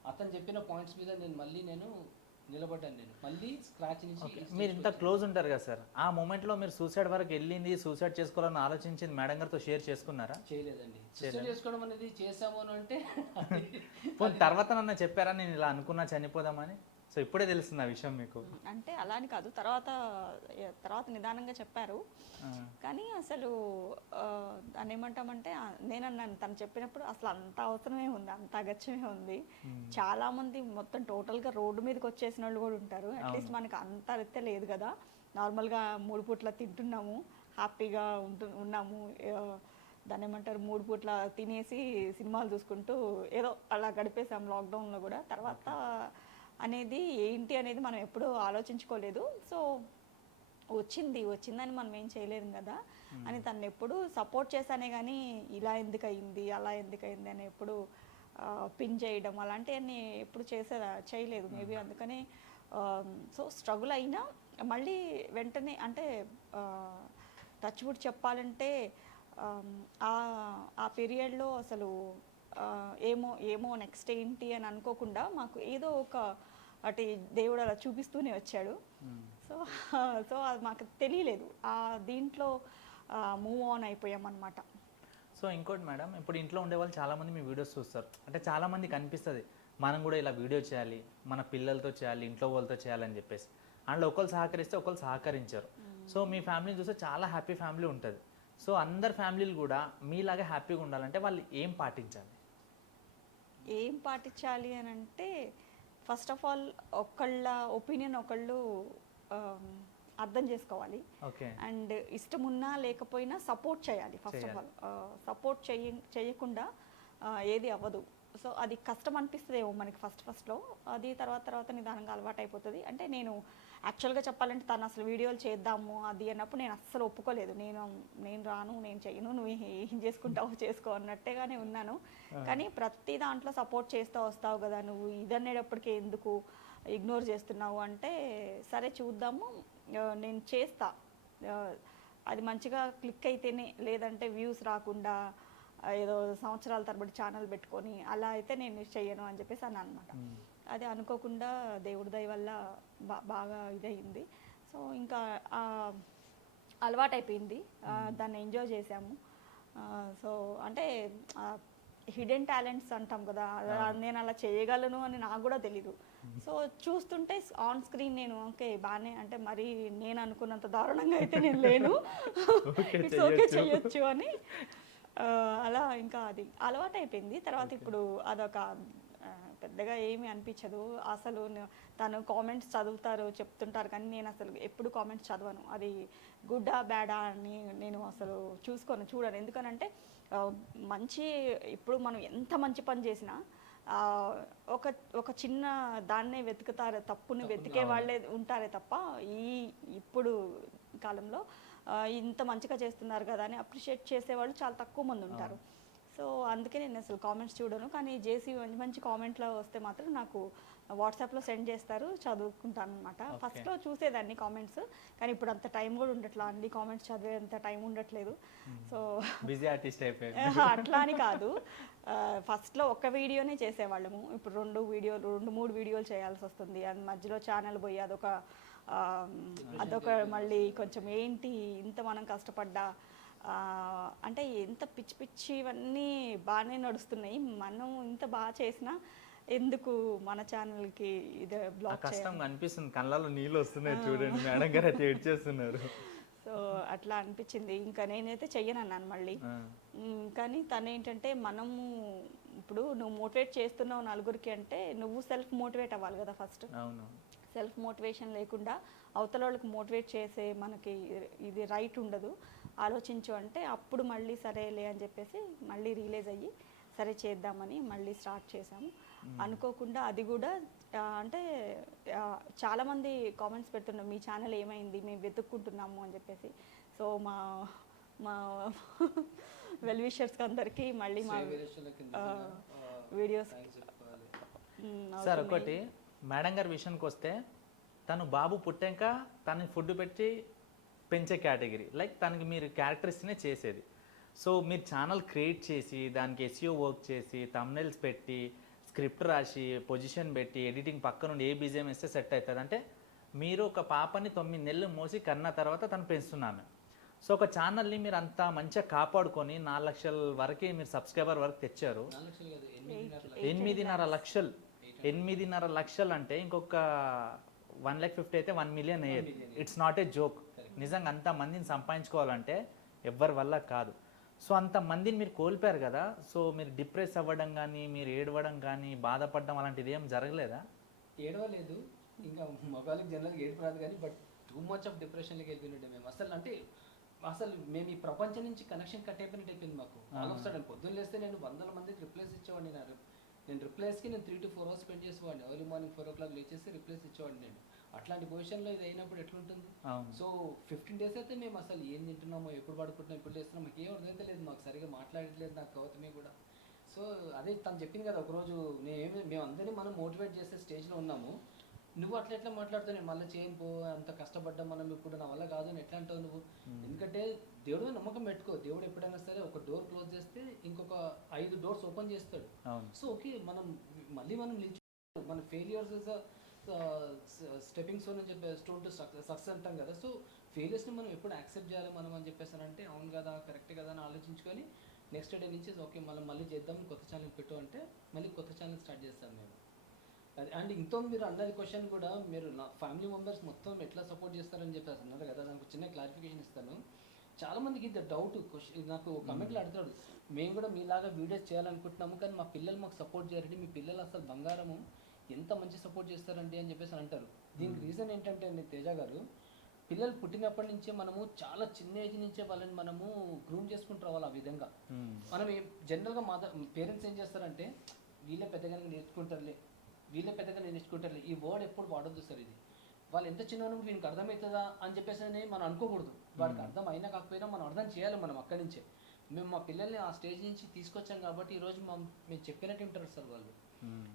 అతను చెప్పిన పాయింట్స్ మీద నేను నిలబడ్డాను. నేను మళ్ళీ స్క్రాచ్ నుంచి. మీరు ఇంత క్లోజ్ ఉంటారు కదా సార్, ఆ మూమెంట్లో మీరు సూసైడ్ వరకు వెళ్ళింది, సూసైడ్ చేసుకోవాలని ఆలోచించింది మేడం గారితో షేర్ చేసుకున్నారా? చేయలేదండి. సూసైడ్ చేసుకోవడం అనేది చేసాము అని అంటే తర్వాత నన్ను చెప్పారా నేను ఇలా అనుకున్నా చనిపోదామని? సో ఇప్పుడే తెలుస్తుంది ఆ విషయం మీకు? అంటే అలా అని కాదు, తర్వాత నిదానంగా చెప్పారు. కానీ అసలు దాన్ని ఏమంటామంటే నేను అన్నాను తను చెప్పినప్పుడు అసలు అంత అవసరమే ఉంది, అంత అగత్యమే ఉంది. చాలా మంది మొత్తం టోటల్గా రోడ్డు మీదకి వచ్చేసిన వాళ్ళు కూడా ఉంటారు. అట్లీస్ట్ మనకి అంత అయితే లేదు కదా, నార్మల్గా 3 పూట్ల తింటున్నాము, హ్యాపీగా ఉన్నాము. దాన్ని ఏమంటారు 3 పూట్ల తినేసి సినిమాలు చూసుకుంటూ ఏదో అలా గడిపేసాం లాక్డౌన్లో కూడా. తర్వాత అనేది ఏంటి అనేది మనం ఎప్పుడూ ఆలోచించుకోలేదు. సో వచ్చిందని మనం ఏం చేయలేము కదా అని తను ఎప్పుడు సపోర్ట్ చేశానే కానీ ఇలా ఎందుకు అయింది అలా ఎందుకు అయింది అని ఎప్పుడు పిన్ చేయడం అలాంటివన్నీ ఎప్పుడు చేయలేదు మేబీ. అందుకని సో స్ట్రగుల్ అయినా మళ్ళీ వెంటనే అంటే టచ్ వుడ్ చెప్పాలంటే ఆ పీరియడ్లో అసలు ఏమో నెక్స్ట్ ఏంటి అని అనుకోకుండా మాకు ఏదో ఒక అటు దేవుడు అలా చూపిస్తూనే వచ్చాడు. సో అది మాకు తెలియలేదు, దీంట్లో మూవ్ ఆన్ అయిపోయాం అనమాట. సో ఇంకోటి మేడం, ఇప్పుడు ఇంట్లో ఉండే వాళ్ళు చాలామంది మీ వీడియోస్ చూస్తారు, అంటే చాలామందికి అనిపిస్తుంది మనం కూడా ఇలా వీడియో చేయాలి, మన పిల్లలతో చేయాలి, ఇంట్లో వాళ్ళతో చేయాలని చెప్పేసి. అందులో ఒకళ్ళు సహకరిస్తే ఒకళ్ళు సహకరించారు. సో మీ ఫ్యామిలీని చూస్తే చాలా హ్యాపీ ఫ్యామిలీ ఉంటుంది. సో అందరు ఫ్యామిలీలు కూడా మీలాగా హ్యాపీగా ఉండాలంటే వాళ్ళు ఏం పాటించాలి అని అంటే ఫస్ట్ ఆఫ్ ఆల్ ఒకళ్ళ ఒపీనియన్ ఒకళ్ళు అర్థం చేసుకోవాలి. అండ్ ఇష్టం ఉన్నా లేకపోయినా సపోర్ట్ చేయాలి. ఫస్ట్ ఆఫ్ ఆల్ సపోర్ట్ చేయకుండా ఏది అవ్వదు. సో అది కష్టం అనిపిస్తుందేమో మనకి ఫస్ట్లో, అది తర్వాత నిదానంగా అలవాటు అయిపోతుంది. అంటే నేను యాక్చువల్గా చెప్పాలంటే తను అసలు వీడియోలు చేద్దాము అది అన్నప్పుడు నేను అస్సలు ఒప్పుకోలేదు. నేను రాను, నేను చెయ్యను, నువ్వు ఏం చేసుకుంటావు చేసుకో అన్నట్టేగానే ఉన్నాను. కానీ ప్రతి దాంట్లో సపోర్ట్ చేస్తూ వస్తావు కదా, నువ్వు ఇదనేటప్పటికీ ఎందుకు ఇగ్నోర్ చేస్తున్నావు అంటే సరే చూద్దాము, నేను చేస్తా, అది మంచిగా క్లిక్ అయితేనే, లేదంటే వ్యూస్ రాకుండా ఏదో సంవత్సరాల తరబడి ఛానల్ పెట్టుకొని అలా అయితే నేను చెయ్యను అని చెప్పేసి అని అనమాట. అది అనుకోకుండా దేవుడి దయ వల్ల బాగా ఇదయింది. సో ఇంకా అలవాటైపోయింది, దాన్ని ఎంజాయ్ చేసాము. సో అంటే హిడెన్ టాలెంట్స్ అంటాం కదా, నేను అలా చేయగలను అని నాకు కూడా తెలీదు. సో చూస్తుంటే ఆన్ స్క్రీన్ నేను ఓకే బాగానే, అంటే మరి నేను అనుకున్నంత దారుణంగా అయితే నేను లేను, ఇట్స్ ఓకే చేయొచ్చు అని అలా ఇంకా అది అలవాటు అయిపోయింది. తర్వాత ఇప్పుడు అదొక పెద్దగా ఏమీ అనిపించదు. అసలు తను కామెంట్స్ చదువుతారు, చెప్తుంటారు, కానీ నేను అసలు ఎప్పుడు కామెంట్స్ చదవను. అది గుడ్డా బ్యాడా అని నేను అసలు చూడను. ఎందుకనంటే మంచి ఇప్పుడు మనం ఎంత మంచి పని చేసినా ఒక ఒక చిన్న దాన్నే వెతుకుతారు, తప్పుని వెతికే వాళ్ళే ఉంటారే తప్ప ఇప్పుడు కాలంలో ఇంత మంచిగా చేస్తున్నారు కదా అని అప్రిషియేట్ చేసేవాళ్ళు చాలా తక్కువ మంది ఉంటారు. సో అందుకే నేను అసలు కామెంట్స్ చూడను. కానీ జేసీ మంచి మంచి కామెంట్లో వస్తే మాత్రం నాకు వాట్సాప్లో సెండ్ చేస్తారు, చదువుకుంటాను అనమాట. ఫస్ట్లో చూసేదాన్ని కామెంట్స్, కానీ ఇప్పుడు అంత టైం కూడా ఉండట్లా, అన్ని కామెంట్స్ చదివేంత టైం ఉండట్లేదు. సో బిజీ ఆర్టిస్ట్ అయిపోయింది. అట్లా అని కాదు, ఫస్ట్లో ఒక్క వీడియోనే చేసేవాళ్ళము, ఇప్పుడు 2-3 వీడియోలు చేయాల్సి వస్తుంది. అది మధ్యలో ఛానల్ పోయి అదొక మళ్ళీ కొంచెం ఏంటి ఇంత మనం కష్టపడ్డా అంటే ఎంత పిచ్చి ఇవన్నీ బాగానే నడుస్తున్నాయి, మనం ఇంత బాగా చేసినా ఎందుకు మన ఛానల్కి ఇది బ్లాక్ కష్టం అనిపిస్తుంది, కళ్ళలో నీళ్ళు వస్తున్నాయి చూడండి, మేడం గారు అయితే ఏడ్చేస్తున్నారు. సో అట్లా అనిపించింది. ఇంకా నేనైతే చెయ్యనన్నాను మళ్ళీ. కానీ తను ఏంటంటే మనము ఇప్పుడు నువ్వు మోటివేట్ చేస్తున్నావు నలుగురికి అంటే నువ్వు సెల్ఫ్ మోటివేట్ అవ్వాలి కదా ఫస్ట్. అవును, సెల్ఫ్ మోటివేషన్ లేకుండా అవతల వాళ్ళకి మోటివేట్ చేసే మనకి ఇది రైట్ ఉండదు, ఆలోచించు అంటే అప్పుడు మళ్ళీ సరేలే అని చెప్పేసి మళ్ళీ రిలీజ్ అయ్యి సరే చేద్దామని మళ్ళీ స్టార్ట్ చేసాము. అనుకోకుండా అది కూడా అంటే చాలామంది కామెంట్స్ పెడుతున్నారు, మీ ఛానల్ ఏమైంది, మేము వెతుక్కుంటున్నాము అని చెప్పేసి. సో మా వెల్ విషర్స్కి అందరికీ మళ్ళీ మా వీడియోస్ సార్. ఒకటి మేడం గారి విషయానికి వస్తే, తను బాబు పుట్టాక తనని ఫుడ్ పెట్టి పెంచే కేటగిరీ, లైక్ తనకి మీరు క్యారెక్టర్స్నే చేసేది. సో మీరు ఛానల్ క్రియేట్ చేసి దానికి ఎస్ఈఓ వర్క్ చేసి థంబ్నెయిల్స్ పెట్టి స్క్రిప్ట్ రాసి పొజిషన్ పెట్టి ఎడిటింగ్ పక్క నుండి ఏ బీజిఎం వేస్తే సెట్ అవుతుంది. అంటే మీరు ఒక పాపని 9 నెలలు మోసి కన్న తర్వాత తను పెంచుతున్నాను. సో ఒక ఛానల్ని మీరు అంత మంచిగా కాపాడుకొని 4 లక్షల వరకు మీరు సబ్స్క్రైబర్ వరకు తెచ్చారు. 8.5 లక్షలు. 8.5 లక్షలు అంటే ఇంకొక 1,50,000 అయితే 1 మిలియన్ అయ్యేది. It's not a joke. నిజంగా అంత మందిని సంపాదించుకోవాలంటే ఎవ్వరి వల్ల కాదు. సో అంతమందిని మీరు కోల్పోయారు కదా, సో మీరు డిప్రెస్ అవ్వడం కానీ మీరు ఏడవడం కానీ బాధపడడం అలాంటిది ఏం జరగలేదా? ఏడవలేదు, ఇంకా మగవాళ్ళకి జనరల్గా ఏడుపు రాదు కానీ బట్ టూ మచ్ ఆఫ్ డిప్రెషన్లోకి వెళ్ళిపోయినట్టు మేము. అసలు మేము ఈ ప్రపంచం నుంచి కనెక్షన్ కట్ అయిపోయినట్టు అయిపోయింది మాకు. ఆల్ ఆఫ్ సడన్ పొద్దున్న లేస్తే నేను 100 మందికి రిప్లైస్ ఇచ్చేవాడిని. నేను రిప్లైస్కి నేను 3 to 4 hours స్పెండ్ చేసేవాడిని. ఎర్లీ మార్నింగ్ 4 o'clock లేచేసి రిప్లైస్ ఇచ్చేవాడిని నేను. అట్లాంటి పొజిషన్లో ఇది అయినప్పుడు ఎట్లుంటుంది? సో 15 days అయితే మేము అసలు ఏం తింటున్నామో, ఎప్పుడు పడుకుంటున్నాం, ఎప్పుడు లేస్తున్నాం, మాకు ఏం అర్థమైతే లేదు, మాకు సరిగా మాట్లాడట్లేదు నాకు గౌతమి కూడా. సో అదే తను చెప్పింది కదా ఒకరోజు, మేము అందరినీ మనం మోటివేట్ చేసే స్టేజ్లో ఉన్నాము, నువ్వు అట్లా ఎట్లా మాట్లాడుతావు, నేను మళ్ళీ చేయను పో, అంత కష్టపడ్డా మనం ఇప్పుడు నా వల్ల కాదు అని ఎట్లా అంటావు నువ్వు? ఎందుకంటే దేవుడు నమ్మకం పెట్టుకో, దేవుడు ఎప్పుడైనా సరే ఒక డోర్ క్లోజ్ చేస్తే ఇంకొక 5 doors ఓపెన్ చేస్తాడు. సో ఓకే, మనం మన ఫెయిలియర్స్ ఇస్ స్టెప్పింగ్ స్టోన్ అని చెప్పి స్టోన్ టు సక్సెస్ అంటాం కదా. సో ఫెయిలియర్స్ని మనం ఎప్పుడు యాక్సెప్ట్ చేయాలి మనం అని చెప్పేసానంటే అవును కదా, కరెక్ట్ కదా అని ఆలోచించుకొని నెక్స్ట్ డే నుంచి ఓకే మనం మళ్ళీ చేద్దాం, కొత్త ఛానల్ పెట్టు అంటే మళ్ళీ కొత్త ఛానల్ స్టార్ట్ చేస్తాం మేము. అండ్ ఇంతో మీరు అన్నది క్వశ్చన్ కూడా, మీరు నా ఫ్యామిలీ మెంబర్స్ మొత్తం ఎట్లా సపోర్ట్ చేస్తారని చెప్పేసి అన్నారు కదా, దానికి చిన్న క్లారిఫికేషన్ ఇస్తాను. చాలామందికి ఇది డౌట్ క్వశ్చన్, నాకు కమెంట్లో అడుగుతాడు, మేము కూడా మీలాగా వీడియోస్ చేయాలనుకుంటున్నాము కానీ మా పిల్లలు మాకు సపోర్ట్ చేయాలంటే, మీ పిల్లలు అసలు బంగారము, ఎంత మంచి సపోర్ట్ చేస్తారండి అని చెప్పేసి అంటారు. దీనికి రీజన్ ఏంటంటే తేజ గారు, పిల్లలు పుట్టినప్పటి నుంచే మనము చాలా చిన్న ఏజ్ నుంచే వాళ్ళని మనము గ్రూమ్ చేసుకుంటూ రావాలి. ఆ విధంగా మనం జనరల్గా పేరెంట్స్ ఏం చేస్తారంటే, వీళ్ళే పెద్దగా నేర్చుకుంటారులే ఈ వర్డ్ ఎప్పుడు వాడొద్దు సార్. ఇది వాళ్ళు ఎంత చిన్న వీనికి అర్థమవుతుందా అని చెప్పేసి మనం అనుకోకూడదు. వాడికి అర్థం అయినా కాకపోయినా మనం అర్థం చేయాలి. మనం అక్కడి నుంచే మేము మా పిల్లల్ని ఆ స్టేజ్ నుంచి తీసుకొచ్చాం కాబట్టి ఈరోజు మేము చెప్పినట్టు వింటారు సార్ వాళ్ళు.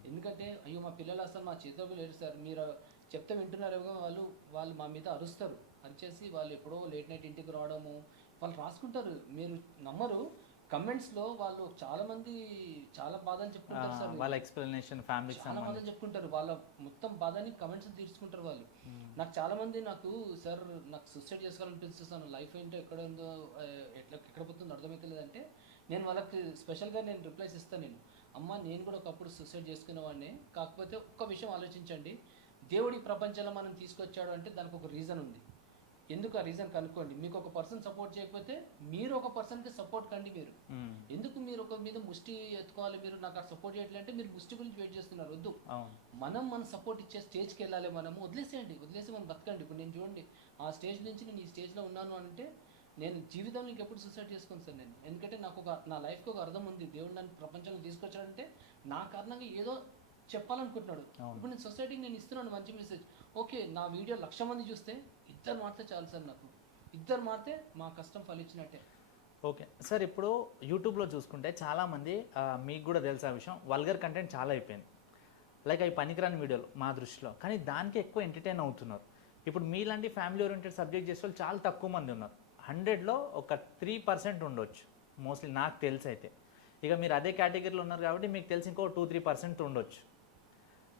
ఎందుకంటే అయ్యో మా పిల్లలు అసలు మా చేతిలో లేరు సార్, మీరు చెప్తే వింటున్నారేమో, వాళ్ళు మా మీద అరుస్తారు, అరిచేసి వాళ్ళు ఎప్పుడో లేట్ నైట్ ఇంటికి రావడము, వాళ్ళు రాసుకుంటారు, మీరు నమ్మరు. కమెంట్స్లో వాళ్ళు చాలా మంది చాలా బాధని చెప్పుకుంటారు సార్, వాళ్ళ ఎక్స్ప్లెనేషన్ ఫ్యామిలీ చాలా బాధని చెప్పుకుంటారు, వాళ్ళ మొత్తం బాధని కమెంట్స్ తీర్చుకుంటారు వాళ్ళు. నాకు చాలా మంది సార్ నాకు సూసైడ్ చేసుకోవాలనిపిస్తున్నాను, లైఫ్ ఏంటో ఎక్కడ ఉందో ఎక్కడ పోతుందో అర్థమవుతలేదంటే నేను వాళ్ళకి స్పెషల్గా నేను రిప్లైస్ ఇస్తాను. అమ్మ నేను కూడా ఒకప్పుడు సూసైడ్ చేసుకునేవాడిని, కాకపోతే ఒక్క విషయం ఆలోచించండి, దేవుడి ప్రపంచంలో మనం తీసుకొచ్చాడు అంటే దానికి ఒక రీజన్ ఉంది. ఎందుకు ఆ రీజన్ కనుక్కోండి. మీకు ఒక పర్సన్ సపోర్ట్ చేయకపోతే మీరు ఒక పర్సన్కి సపోర్ట్ కండి. మీరు ఎందుకు మీరు ఒక మీద ముష్టి ఎత్తుకోవాలి, మీరు నాకు ఆ సపోర్ట్ చేయట్లేదు అంటే మీరు ముష్టి గురించి వెయిట్ చేస్తున్నారు. వద్దు, మన సపోర్ట్ ఇచ్చే స్టేజ్కి వెళ్ళాలి. మనము వదిలేసి మనం బతకండి. ఇప్పుడు నేను చూడండి, ఆ స్టేజ్ నుంచి నేను ఈ స్టేజ్లో ఉన్నాను అంటే నేను జీవితంలో ఇంకెప్పుడు సూసైడ్ చేసుకోను సార్ నేను. ఎందుకంటే నా లైఫ్కి ఒక అర్థం ఉంది. దేవుడు నన్ను ప్రపంచంలో తీసుకొచ్చాడంటే నా కారణంగా ఏదో చెప్పాలనుకుంటున్నాడు. ఇప్పుడు నేను సొసైటీకి నేను ఇస్తున్నాను మంచి మెసేజ్. ఓకే, నా వీడియో 1,00,000 మంది చూస్తే 2 మారితే చాలు సార్. నాకు 2 మారితే మా కష్టం ఫలించినట్టే. ఓకే సార్, ఇప్పుడు యూట్యూబ్లో చూసుకుంటే చాలామంది మీకు కూడా తెలుసు ఆ విషయం, వల్గర్ కంటెంట్ చాలా అయిపోయింది. లైక్ అవి పనికిరాని వీడియోలు మా దృష్టిలో, కానీ దానికి ఎక్కువ ఎంటర్టైన్ అవుతున్నారు. ఇప్పుడు మీలాంటి ఫ్యామిలీ ఓరియంటెడ్ సబ్జెక్ట్ చేసే వాళ్ళు చాలా తక్కువ మంది ఉన్నారు. 100లో ఒక 3% ఉండొచ్చు మోస్ట్లీ, నాకు తెలిసి అయితే. ఇక మీరు అదే కేటగిరీలో ఉన్నారు కాబట్టి మీకు తెలిసి ఇంకో 2-3% ఉండొచ్చు.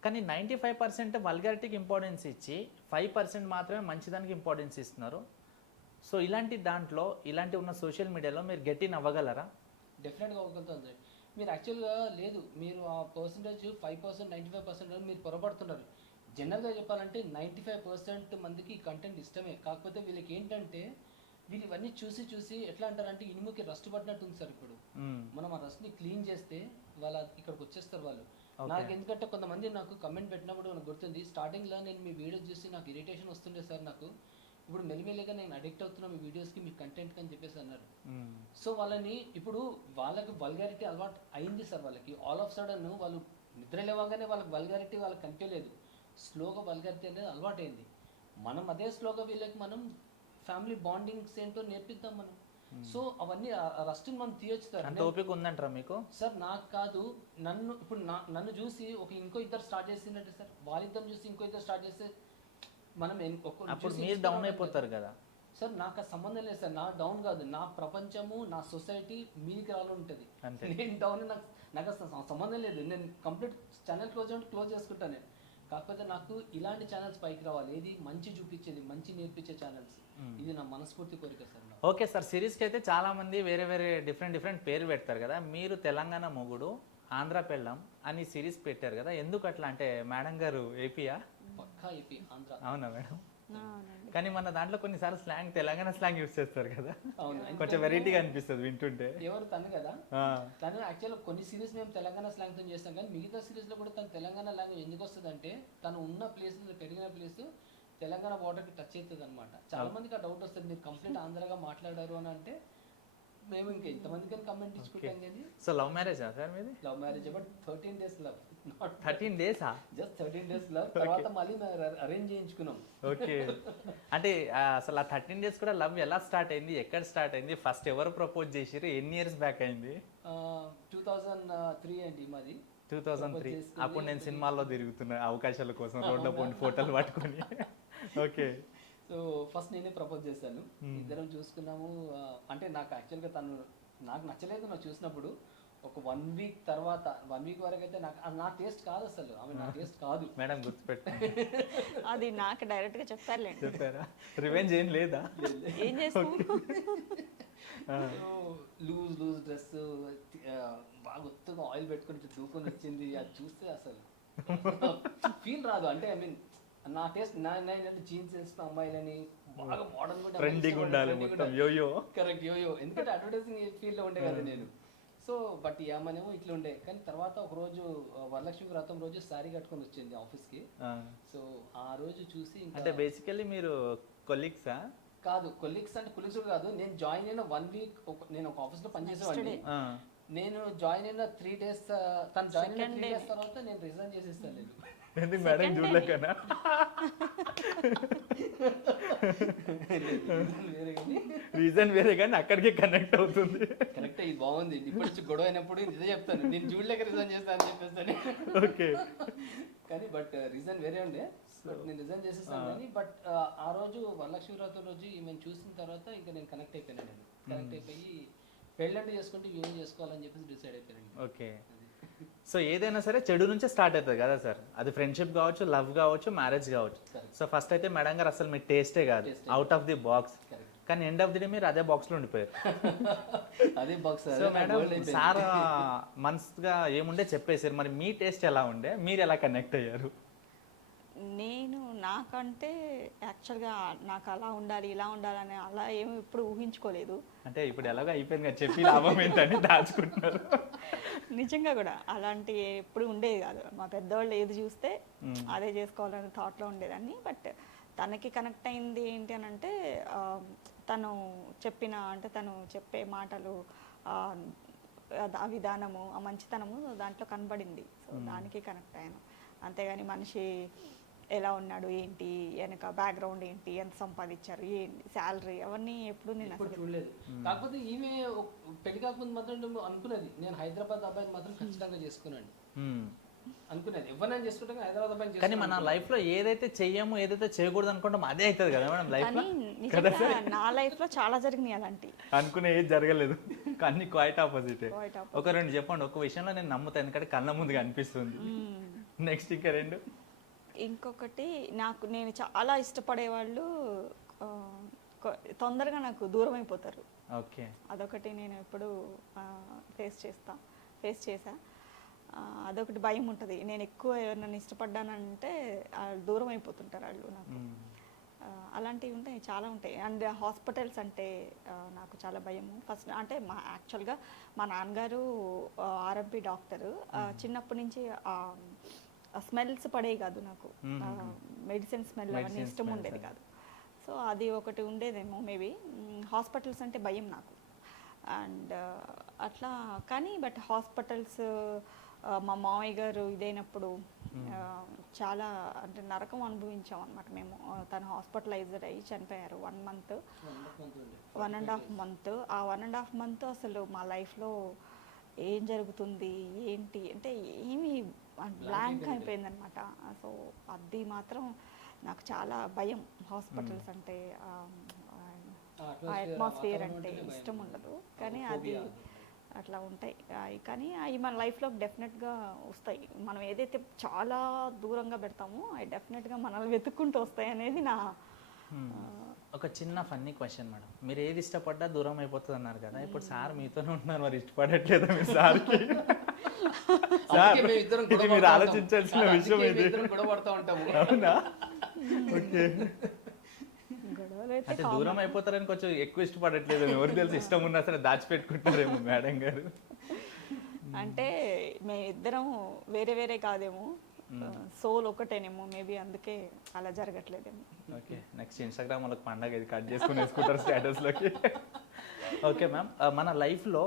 కానీ 95% వల్గారిటీకి ఇంపార్టెన్స్ ఇచ్చి 5% మాత్రమే మంచిదానికి ఇంపార్టెన్స్ ఇస్తున్నారు. సో ఇలాంటి దాంట్లో, ఇలాంటి ఉన్న సోషల్ మీడియాలో మీరు గెట్ ఇన్ అవ్వగలరా? డెఫినెట్గా అవ్వగలుగుతుంది. మీరు యాక్చువల్గా లేదు, మీరు ఆ పర్సంటేజ్ 5%, 95% మీరు పొరపడుతున్నారు. జనరల్గా చెప్పాలంటే 95% మందికి కంటెంట్ ఇష్టమే. కాకపోతే వీళ్ళకి ఏంటంటే వీళ్ళు ఇవన్నీ చూసి ఎట్లా అంటారంటే ఇనుముకి రస్ట్ పట్టినట్టు ఉంది సార్. ఇప్పుడు మనం ఆ రస్ట్ని క్లీన్ చేస్తే వాళ్ళ ఇక్కడికి వచ్చేస్తారు వాళ్ళు. నాకు ఎందుకంటే కొంతమంది నాకు కమెంట్ పెట్టినప్పుడు నాకు గుర్తుంది, స్టార్టింగ్లో నేను మీ వీడియోస్ చూసి నాకు ఇరిటేషన్ వస్తుండే సార్ నాకు. ఇప్పుడు మెల్లిమెల్లిగా నేను అడిక్ట్ అవుతున్నా మీ వీడియోస్కి, మీ కంటెంట్కి అని చెప్పేసి అన్నారు. సో వాళ్ళకి వల్గారిటీ అలవాటు అయింది సార్. వాళ్ళకి ఆల్ ఆఫ్ సడన్ వాళ్ళు నిద్ర లేవగానే వాళ్ళకి వల్గారిటీ వాళ్ళకి కనిపించలేదు. స్లోగా వల్గారిటీ అనేది అలవాటు అయింది. మనం అదే స్లోగా వీళ్ళకి మనం ఫ్యామిలీ బాండింగ్స్ ఏంటో నేర్పిద్దాం మనం. సో అవన్నీ రస్ట్ని మనం తీయొచ్చు సార్. అంత ఓపిక ఉందంటారా మీకు? సార్ నాకు కాదు, నన్ను చూసి ఇంకో ఇద్దరు స్టార్ట్ చేసిందంటే సార్, వాళ్ళిద్దరు చూసి ఇంకో ఇద్దరు స్టార్ట్ చేస్తే మనం అప్పుడు మీరు డౌన్ అయిపోతారు కదా సార్. నాకు ఆ సంబంధం లేదు సార్. నా డౌన్ కాదు, నా ప్రపంచము, నా సొసైటీ మీదికి రావాలని ఉంటుంది. నేను డౌన్, నాకు అసలు సంబంధం లేదు. నేను కంప్లీట్ ఛానల్ క్లోజ్ చేసుకుంటాను నేను. కాకపోతే నాకు ఇలాంటి ఛానల్స్ పైకి రావాలి, ఏది మంచి చూపించేది, మంచి నేర్పించే ఛానల్స్. ఇది నా మనస్ఫూర్తి కోరిక సార్. ఓకే సార్, సిరీస్కి అయితే చాలా మంది వేరే డిఫరెంట్ పేరు పెడతారు కదా. మీరు తెలంగాణ మొగుడు ఆంధ్ర పెళ్ళం అని సిరీస్ పెట్టారు కదా, ఎందుకు అట్లా? అంటే మేడం గారు ఏపీయా? పక్కా ఏపీ, ఆంధ్ర. అవునా మేడం? కానీ మన దాంట్లో కొన్నిసార్లు స్లాంగ్, తెలంగాణ స్లాంగ్ యూజ్ చేస్తారు కదా, కొంచెం వెరైటీగా అనిపిస్తుంది వింటుంటే. ఎవరు? తను కదా. తను యాక్చువల్ కొన్ని సిరీస్ మేము తెలంగాణ స్లాంగ్ తో చేస్తాం, కానీ మిగతా సిరీస్ లో కూడా తను తెలంగాణ లాంగ్వేజ్ ఎందుకు వస్తుంది అంటే తను ఉన్న ప్లేస్, పెరిగిన ప్లేస్ తెలంగాణ బార్డర్ కి టచ్ అవుతుంది అనమాట. చాలా మందికి ఆ డౌట్ వస్తుంది, మీరు కంప్లీట్ ఆంధ్రగా మాట్లాడారు అని అంటే మేము ఇంకా ఇంతమందికి కమెంట్ ఇచ్చుకుంటాం. కానీ సో లవ్ మ్యారేజ్ సార్ మీది? Love marriage, but 13 days love. 13 days? Just 13 days love. తర్వాత మళ్ళీ అరేంజ్ చేయించుకున్నాం. ఓకే. అంటే అసలు ఆ 13 days కూడా లవ్ ఎలా స్టార్ట్ అయింది, ఎక్కడ స్టార్ట్ అయింది, ఫస్ట్ ఎవరు ప్రపోజ్ చేసిరు, ఎన్ని ఇయర్స్ బ్యాక్ అయింది? 2003 అండి మాది. 2003. అప్పుడు నేను సినిమాల్లో తిరుగుతున్నా అవకాశాల కోసం, రోడ్ల పోండి ఫోటోలు పట్టుకొని. ఓకే. సో ఫస్ట్ నేనే ప్రపోజ్ చేశాను. ఇద్దరం చూసుకున్నాము. అంటే నాకు యాక్చువల్గా తను నాకు నచ్చలేదు నాకు చూసినప్పుడు. ఒక 1 week తర్వాత, 1 week వరకు అయితే నాకు నా టేస్ట్ కాదు అసలు. ఆమె నా టేస్ట్ కాదు మేడం, గుర్తుపెట్టు. అది నాకు డైరెక్ట్ గా చెప్పారులేండి. చెప్పారా? రివెంజ్ ఏం లేదా? ఏం చేస్తాం? లూజ్ డ్రెస్, బాగా ఒత్తుగా ఆయిల్ పెట్టుకుని దూకొని వచ్చింది. అది చూస్తే అసలు ఫీల్ రాదు. అంటే ఐ మీన్ నా టేస్ట్, నేను జీన్స్ వేస్తున్న అమ్మాయిలని బాగా మోడర్న్ గా ట్రెండింగ్ ఉండాలి మొత్తం, యోయో. కరెక్ట్, యోయో. ఎందుకంటే అడ్వర్టైజింగ్ ఫీల్డ్ లో ఉండే కదా నేను. సో బట్ ఏమనేమో ఇట్లా ఉండే. కానీ తర్వాత ఒక రోజు వరలక్ష్మి వ్రతం రోజు శారీ కట్టుకొని వచ్చింది ఆఫీస్కి. సో ఆ రోజు చూసి అంటే బేసికల్లీ మీరు కొలీగ్సా? కాదు, కొలీగ్స్ అంటే కొలీగ్స్ కాదు. నేను జాయిన్ అయిన 1 week నేను ఒక ఆఫీస్ లో పనిచేసేవాడిని. నేను జాయిన్ అయిన 3 days, తను జాయిన్ అయిన 3 days తర్వాత నేను రిజైన్ చేసేస్తాను. నేను ఎందుకు మేడం చూడలేకనా? రీజన్ వేరే కానీ అక్కడికే కనెక్ట్ అవుతుంది. కరెక్ట్, ఇది బాగుంది. ఇప్పుడు వచ్చి గొడవ అయినప్పుడు ఇదే చెప్తాను, నేను చూడలేక రిజైన్ చేస్తాను అని చెప్పేస్తాను. ఓకే. కానీ బట్ రీజన్ వేరే ఉండే, బట్ నేను రిజైన్ చేసేస్తాను. కానీ బట్ ఆ రోజు వరలక్ష్మి వ్రతం రోజు ఈమెను చూసిన తర్వాత ఇంకా నేను కనెక్ట్ అయిపోయాను. నేను కనెక్ట్ అయిపోయి పెళ్ళంటే చేసుకుంటే ఏం చేసుకోవాలని చెప్పేసి డిసైడ్ అయిపోయాను. ఓకే. సో ఏదైనా సరే చెడు నుంచే స్టార్ట్ అవుతుంది కదా సార్, అది ఫ్రెండ్షిప్ కావచ్చు, లవ్ కావచ్చు, మ్యారేజ్ కావచ్చు. సో ఫస్ట్ అయితే మేడం గారు అసలు మీ టేస్టే కాదు, అవుట్ ఆఫ్ ది బాక్స్. కానీ ఎండ్ ఆఫ్ ది డే మీరు అదే బాక్స్ లో ఉండిపోయారు. అదే బాక్స్. సో మేడం, సార్ మనసుగా ఏముండే చెప్పేసారు, మరి మీ టేస్ట్ ఎలా ఉండే, మీరు ఎలా కనెక్ట్ అయ్యారు? నేను నాకంటే యాక్చువల్గా నాకు అలా ఉండాలి ఇలా ఉండాలని అలా ఏమి ఎప్పుడు ఊహించుకోలేదు. అంటే ఇప్పుడు ఎలాగో అయిపోయింది కదా, చెప్పి లాభం ఏంటని దాచుకుంటున్నారు. నిజంగా కూడా అలాంటి ఎప్పుడు ఉండేది కాదు. మా పెద్దవాళ్ళు ఏది చూస్తే అదే చేసుకోవాలనే థాట్లో ఉండేదాన్ని. బట్ తనకి కనెక్ట్ అయింది ఏంటి అని అంటే తను తను చెప్పే మాటలు, ఆ విధానము, ఆ మంచితనము దాంట్లో కనబడింది. సో దానికి కనెక్ట్ అయ్యాను. అంతేగాని మనిషి ఎలా ఉన్నాడు ఏంటి, వెనక బ్యాక్గ్రౌండ్ ఏంటి, ఎంత సంపాదించారు, ఏంటి శాలరీ, అవన్నీ ఎప్పుడు నేను ఎప్పుడు అసలు చూడలేదు. కాకపోతే ఈమె పెళ్లి కాకముందు మాత్రం అనుకున్నది, నేను హైదరాబాద్ అబ్బాయిని మాత్రం ఖచ్చితంగా చేసుకున్నాను అనుకునేది. ఎవరైనా చేసుకుంటే హైదరాబాద్ అబ్బాయిని కానీ మన లైఫ్ లో ఏదైతే చెయ్యము, ఏదైతే చేయకూడదు అనుకుంటాం అదే అవుతుంది కదా మేడం లైఫ్ లో. కానీ నిజంగా నా లైఫ్ లో చాలా జరిగినాయి అలాంటి. అనుకునే ఏది జరగలేదు, కానీ క్వైట్ ఆపోజిట్. Quite opposite. ఒక రెండు చెప్పండి. ఒక విషయంలో నేను నమ్ముతాను, ఎందుకంటే కళ్ళ ముందుగా అనిపిస్తుంది. నెక్స్ట్ ఇంకా రెండు. ఇంకొకటి, నేను చాలా ఇష్టపడేవాళ్ళు తొందరగా నాకు దూరం అయిపోతారు. ఓకే. అదొకటి నేను ఎప్పుడు ఫేస్ చేసా. అదొకటి భయం ఉంటుంది. నేను ఎక్కువ ఎవరినైనా ఇష్టపడ్డానంటే దూరం అయిపోతుంటారు వాళ్ళు నాకు. అలాంటివి ఉంటాయి, చాలా ఉంటాయి. అండ్ హాస్పిటల్స్ అంటే నాకు చాలా భయము. ఫస్ట్ అంటే యాక్చువల్గా మా నాన్నగారు ఆర్ఎంపీ డాక్టరు. చిన్నప్పటి నుంచి స్మెల్స్ పడేవి కాదు నాకు, మెడిసిన్ స్మెల్ అవన్నీ ఇష్టం ఉండేది కాదు. సో అది ఒకటి ఉండేదేమో మేబీ. హాస్పిటల్స్ అంటే భయం నాకు. అండ్ అట్లా కానీ బట్ హాస్పిటల్స్ మా మామయ్య గారు ఇదైనప్పుడు చాలా అంటే నరకం అనుభవించాం అనమాట మేము. తను హాస్పిటలైజ్డ్ అయ్యి చనిపోయారు 1 month, 1.5 month. ఆ 1.5 month అసలు మా లైఫ్లో ఏం జరుగుతుంది ఏంటి అంటే ఏమీ బ్లాంక్ అయిపోయిందనమాట. సో అది మాత్రం నాకు చాలా భయం. హాస్పిటల్స్ అంటే అట్మాస్ఫియర్ అంటే ఇష్టం ఉండదు. కానీ అది అట్లా ఉంటాయి. కానీ అవి మన లైఫ్లో డెఫినెట్గా వస్తాయి. మనం ఏదైతే చాలా దూరంగా పెడతామో అవి డెఫినెట్గా మనల్ని వెతుక్కుంటూ వస్తాయి అనేది నా. ఒక చిన్న ఫన్నీ క్వశ్చన్ మేడం, మీరు ఏది ఇష్టపడ్డా దూరం అయిపోతుంది అన్నారు కదా, ఇప్పుడు సార్ మీతోనే ఉంటున్నారు, మరి ఇష్టపడట్లేదా మీరు సార్కి? ఇది మీరు ఆలోచించాల్సిన విషయం ఇది. అవునా? ఓకే. అంటే దూరం అయిపోతారని కొంచెం ఎక్కువ ఇష్టపడట్లేదు, ఎవరు తెలిసి ఇష్టం ఉన్నా సరే దాచిపెట్టుకుంటారేమో మేడం గారు. అంటే మేమిద్దరం వేరే వేరే కాదేమో, సోల్ ఒకటేనేమో మేబీ, అందుకే అలా జరగట్లేదేమో. ఓకే. నెక్స్ట్ ఇన్స్టాగ్రామ్ వాళ్ళకి పండగ ఇది కట్ చేసుకుని వేసుకుంటారు స్టేటస్లోకి. ఓకే మ్యామ్, మన లైఫ్లో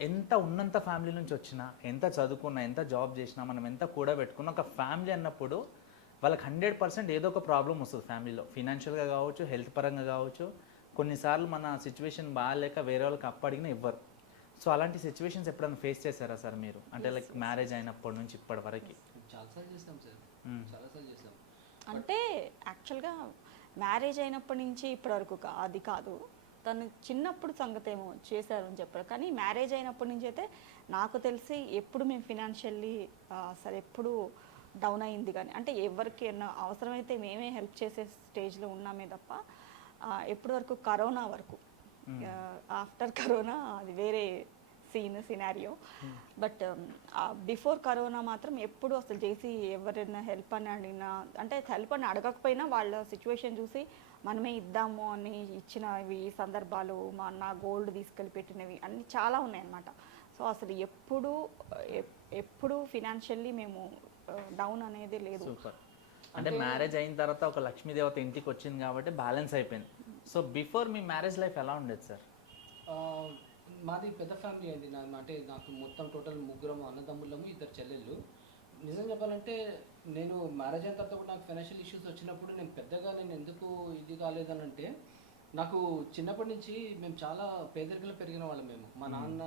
ఎంత ఉన్నంత ఫ్యామిలీ నుంచి వచ్చినా, ఎంత చదువుకున్నా, ఎంత జాబ్ చేసినా, మనం ఎంత కూడబెట్టుకున్నా, ఒక ఫ్యామిలీ అన్నప్పుడు వాళ్ళకి 100% ఏదో ఒక ప్రాబ్లం వస్తుంది ఫ్యామిలీలో. ఫినాన్షియల్గా కావచ్చు, హెల్త్ పరంగా కావచ్చు. కొన్నిసార్లు మన సిచ్యువేషన్ బాగాలేక వేరే వాళ్ళకి అప్పడిగినా ఇవ్వరు. సో అలాంటి సిచ్యువేషన్స్ ఎప్పుడైనా ఫేస్ చేశారా సార్ మీరు? అంటే లైక్ మ్యారేజ్ అయినప్పటి నుంచి ఇప్పటి వరకు. చాలాసార్లు చేస్తాం సార్, చాలాసార్లు చేస్తాం. అంటే యాక్చువల్గా మ్యారేజ్ అయినప్పటి నుంచి ఇప్పటి వరకు అది కాదు, తను చిన్నప్పుడు సంగతి ఏమో చేశారు అని చెప్పారు. కానీ మ్యారేజ్ అయినప్పటి నుంచి అయితే నాకు తెలిసి ఎప్పుడు మేము ఫినాన్షియల్లీ అసలు ఎప్పుడు డౌన్ అయింది కానీ, అంటే ఎవరికి అవసరమైతే మేమే హెల్ప్ చేసే స్టేజ్లో ఉన్నామే తప్ప ఎప్పటి వరకు కరోనా వరకు. ఆఫ్టర్ కరోనా అది వేరే సినారియో. బట్ బిఫోర్ కరోనా మాత్రం ఎప్పుడు అసలు చేసి ఎవరైనా హెల్ప్ అని అడిగినా, అంటే హెల్ప్ అని అడగకపోయినా వాళ్ళ సిచ్యువేషన్ చూసి మనమే ఇద్దాము అని ఇచ్చినవి సందర్భాలు, నా గోల్డ్ తీసుకెళ్ళి పెట్టినవి అన్నీ చాలా ఉన్నాయన్నమాట. సో అసలు ఎప్పుడు ఫినాన్షియల్లీ మేము డౌన్ అనేది లేదు. సూపర్. అంటే మ్యారేజ్ అయిన తర్వాత ఒక లక్ష్మీదేవత ఇంటికి వచ్చింది కాబట్టి బ్యాలెన్స్ అయిపోయింది. So before me marriage life ఎలా ఉండేది సార్? మాది పెద్ద ఫ్యామిలీ అయింది. అంటే నాకు మొత్తం టోటల్ 3 అన్నదమ్ముళ్ళము, 2 చెల్లెళ్ళు. నిజం చెప్పాలంటే నేను మ్యారేజ్ అయిన తర్వాత కూడా నాకు ఫైనాన్షియల్ ఇష్యూస్ వచ్చినప్పుడు నేను ఎందుకు ఇది కాలేదనంటే, నాకు చిన్నప్పటి నుంచి మేము చాలా పేదరికంలో పెరిగిన వాళ్ళం. మా నాన్న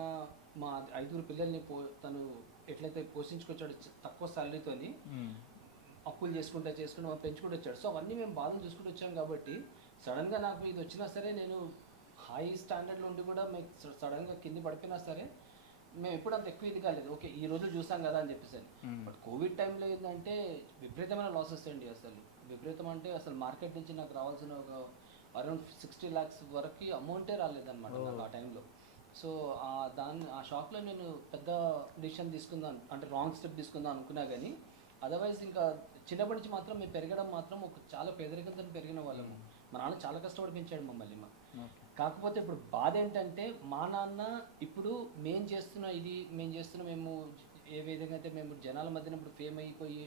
మా 5 పిల్లల్ని తను ఎట్లయితే పోషించుకొచ్చాడు తక్కువ సాలరీతోని, అప్పులు చేసుకుంటూ పెంచుకుంటూ వచ్చాడు. సో అవన్నీ మేము బాధలు చూసుకుంటూ వచ్చాం కాబట్టి సడన్గా నాకు ఇది వచ్చినా సరే, నేను హై స్టాండర్డ్లో ఉండి కూడా మీకు సడన్గా కింది పడిపోయినా సరే మేము ఎప్పుడు అంత ఎక్కువ ఇది కాలేదు. ఓకే ఈ రోజు చూసాం కదా అని చెప్పేసి. బట్ కోవిడ్ టైంలో ఏంటంటే విపరీతమైన లాసెస్ అండి. అసలు విపరీతం అంటే అసలు మార్కెట్ నుంచి నాకు రావాల్సిన ఒక అరౌండ్ 60 lakhs వరకు అమౌంటే రాలేదన్నమాట నాకు ఆ టైంలో. సో ఆ షాక్లో నేను పెద్ద డిసిషన్ తీసుకుందాం అంటే రాంగ్ స్టెప్ తీసుకుందాం అనుకున్నా కానీ అదర్వైజ్ ఇంకా చిన్నప్పటి నుంచి మాత్రం మేము పెరగడం మాత్రం ఒక చాలా పేదరికంతో పెరిగిన వాళ్ళము. మా నాన్న చాలా కష్టపడి పెంచాడు మమ్మల్ని. కాకపోతే ఇప్పుడు బాధ ఏంటంటే మా నాన్న ఇప్పుడు మేము చేస్తున్న మేము ఏ విధంగా అయితే మేము జనాల మధ్యన ఇప్పుడు ఫేమ్ అయిపోయి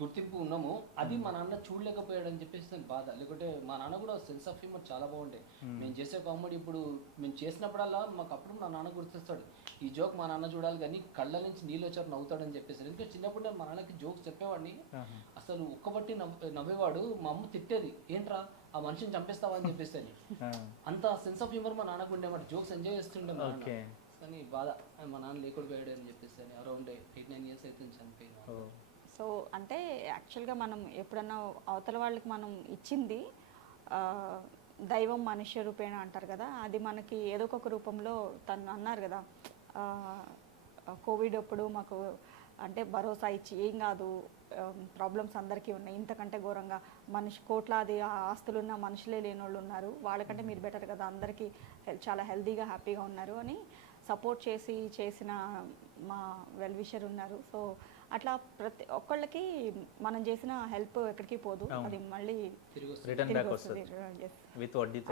గుర్తింపు ఉన్నామో అది మా నాన్న చూడలేకపోయాడు అని చెప్పేసి నాకు బాధ. లేకుంటే మా నాన్న కూడా సెన్స్ ఆఫ్ హ్యూమర్ చాలా బాగుండే. మేము చేసే కామెడీ ఇప్పుడు మేము చేసినప్పుడల్లా మాకు అప్పుడు మా నాన్న గుర్తిస్తాడు. ఈ జోక్ మా నాన్న చూడాలి కానీ కళ్ళ నుంచి నీళ్ళు వచ్చారు నవ్వుతాడని చెప్పేసి. ఎందుకంటే చిన్నప్పుడు నేను మా నాన్నకి జోక్స్ చెప్పేవాడిని, అసలు ఒక్కబట్టి నవ్వేవాడు. మా అమ్మ తిట్టేది, ఏంట్రా ఆ మనిషిని చంపేస్తావా అని చెప్పేసి. అంత సెన్స్ ఆఫ్ హ్యూమర్ మా నాన్నకు ఉండేవాడు, జోక్స్ ఎంజాయ్ చేస్తుండే మా నాన్న. కానీ బాధ మా నాన్న లేకపోయాడు అని చెప్పేసి. అరౌండ్ 8-9 years అయితే చనిపోయింది. సో అంటే యాక్చువల్గా మనం ఎప్పుడన్నా అవతల వాళ్ళకి మనం ఇచ్చింది దైవం మనుష్య రూపేణ అంటారు కదా, అది మనకి ఏదో ఒక రూపంలో తను అన్నారు కదా కోవిడ్ అప్పుడు మాకు అంటే భరోసా ఇచ్చి ఏం కాదు ప్రాబ్లమ్స్ అందరికీ ఉన్నాయి, ఇంతకంటే ఘోరంగా కోట్లాది ఆస్తులున్న మనుషులే లేని వాళ్ళు ఉన్నారు, వాళ్ళకంటే మీరు బెటర్ కదా, అందరికీ చాలా హెల్తీగా హ్యాపీగా ఉన్నారు అని సపోర్ట్ చేసిన మా వెల్ విషర్ ఉన్నారు. సో అట్లా ప్రతి ఒక్కళ్ళకి మనం చేసిన హెల్ప్ ఎక్కడికి పోదు, అది మళ్ళీ తిరిగి వస్తుంది.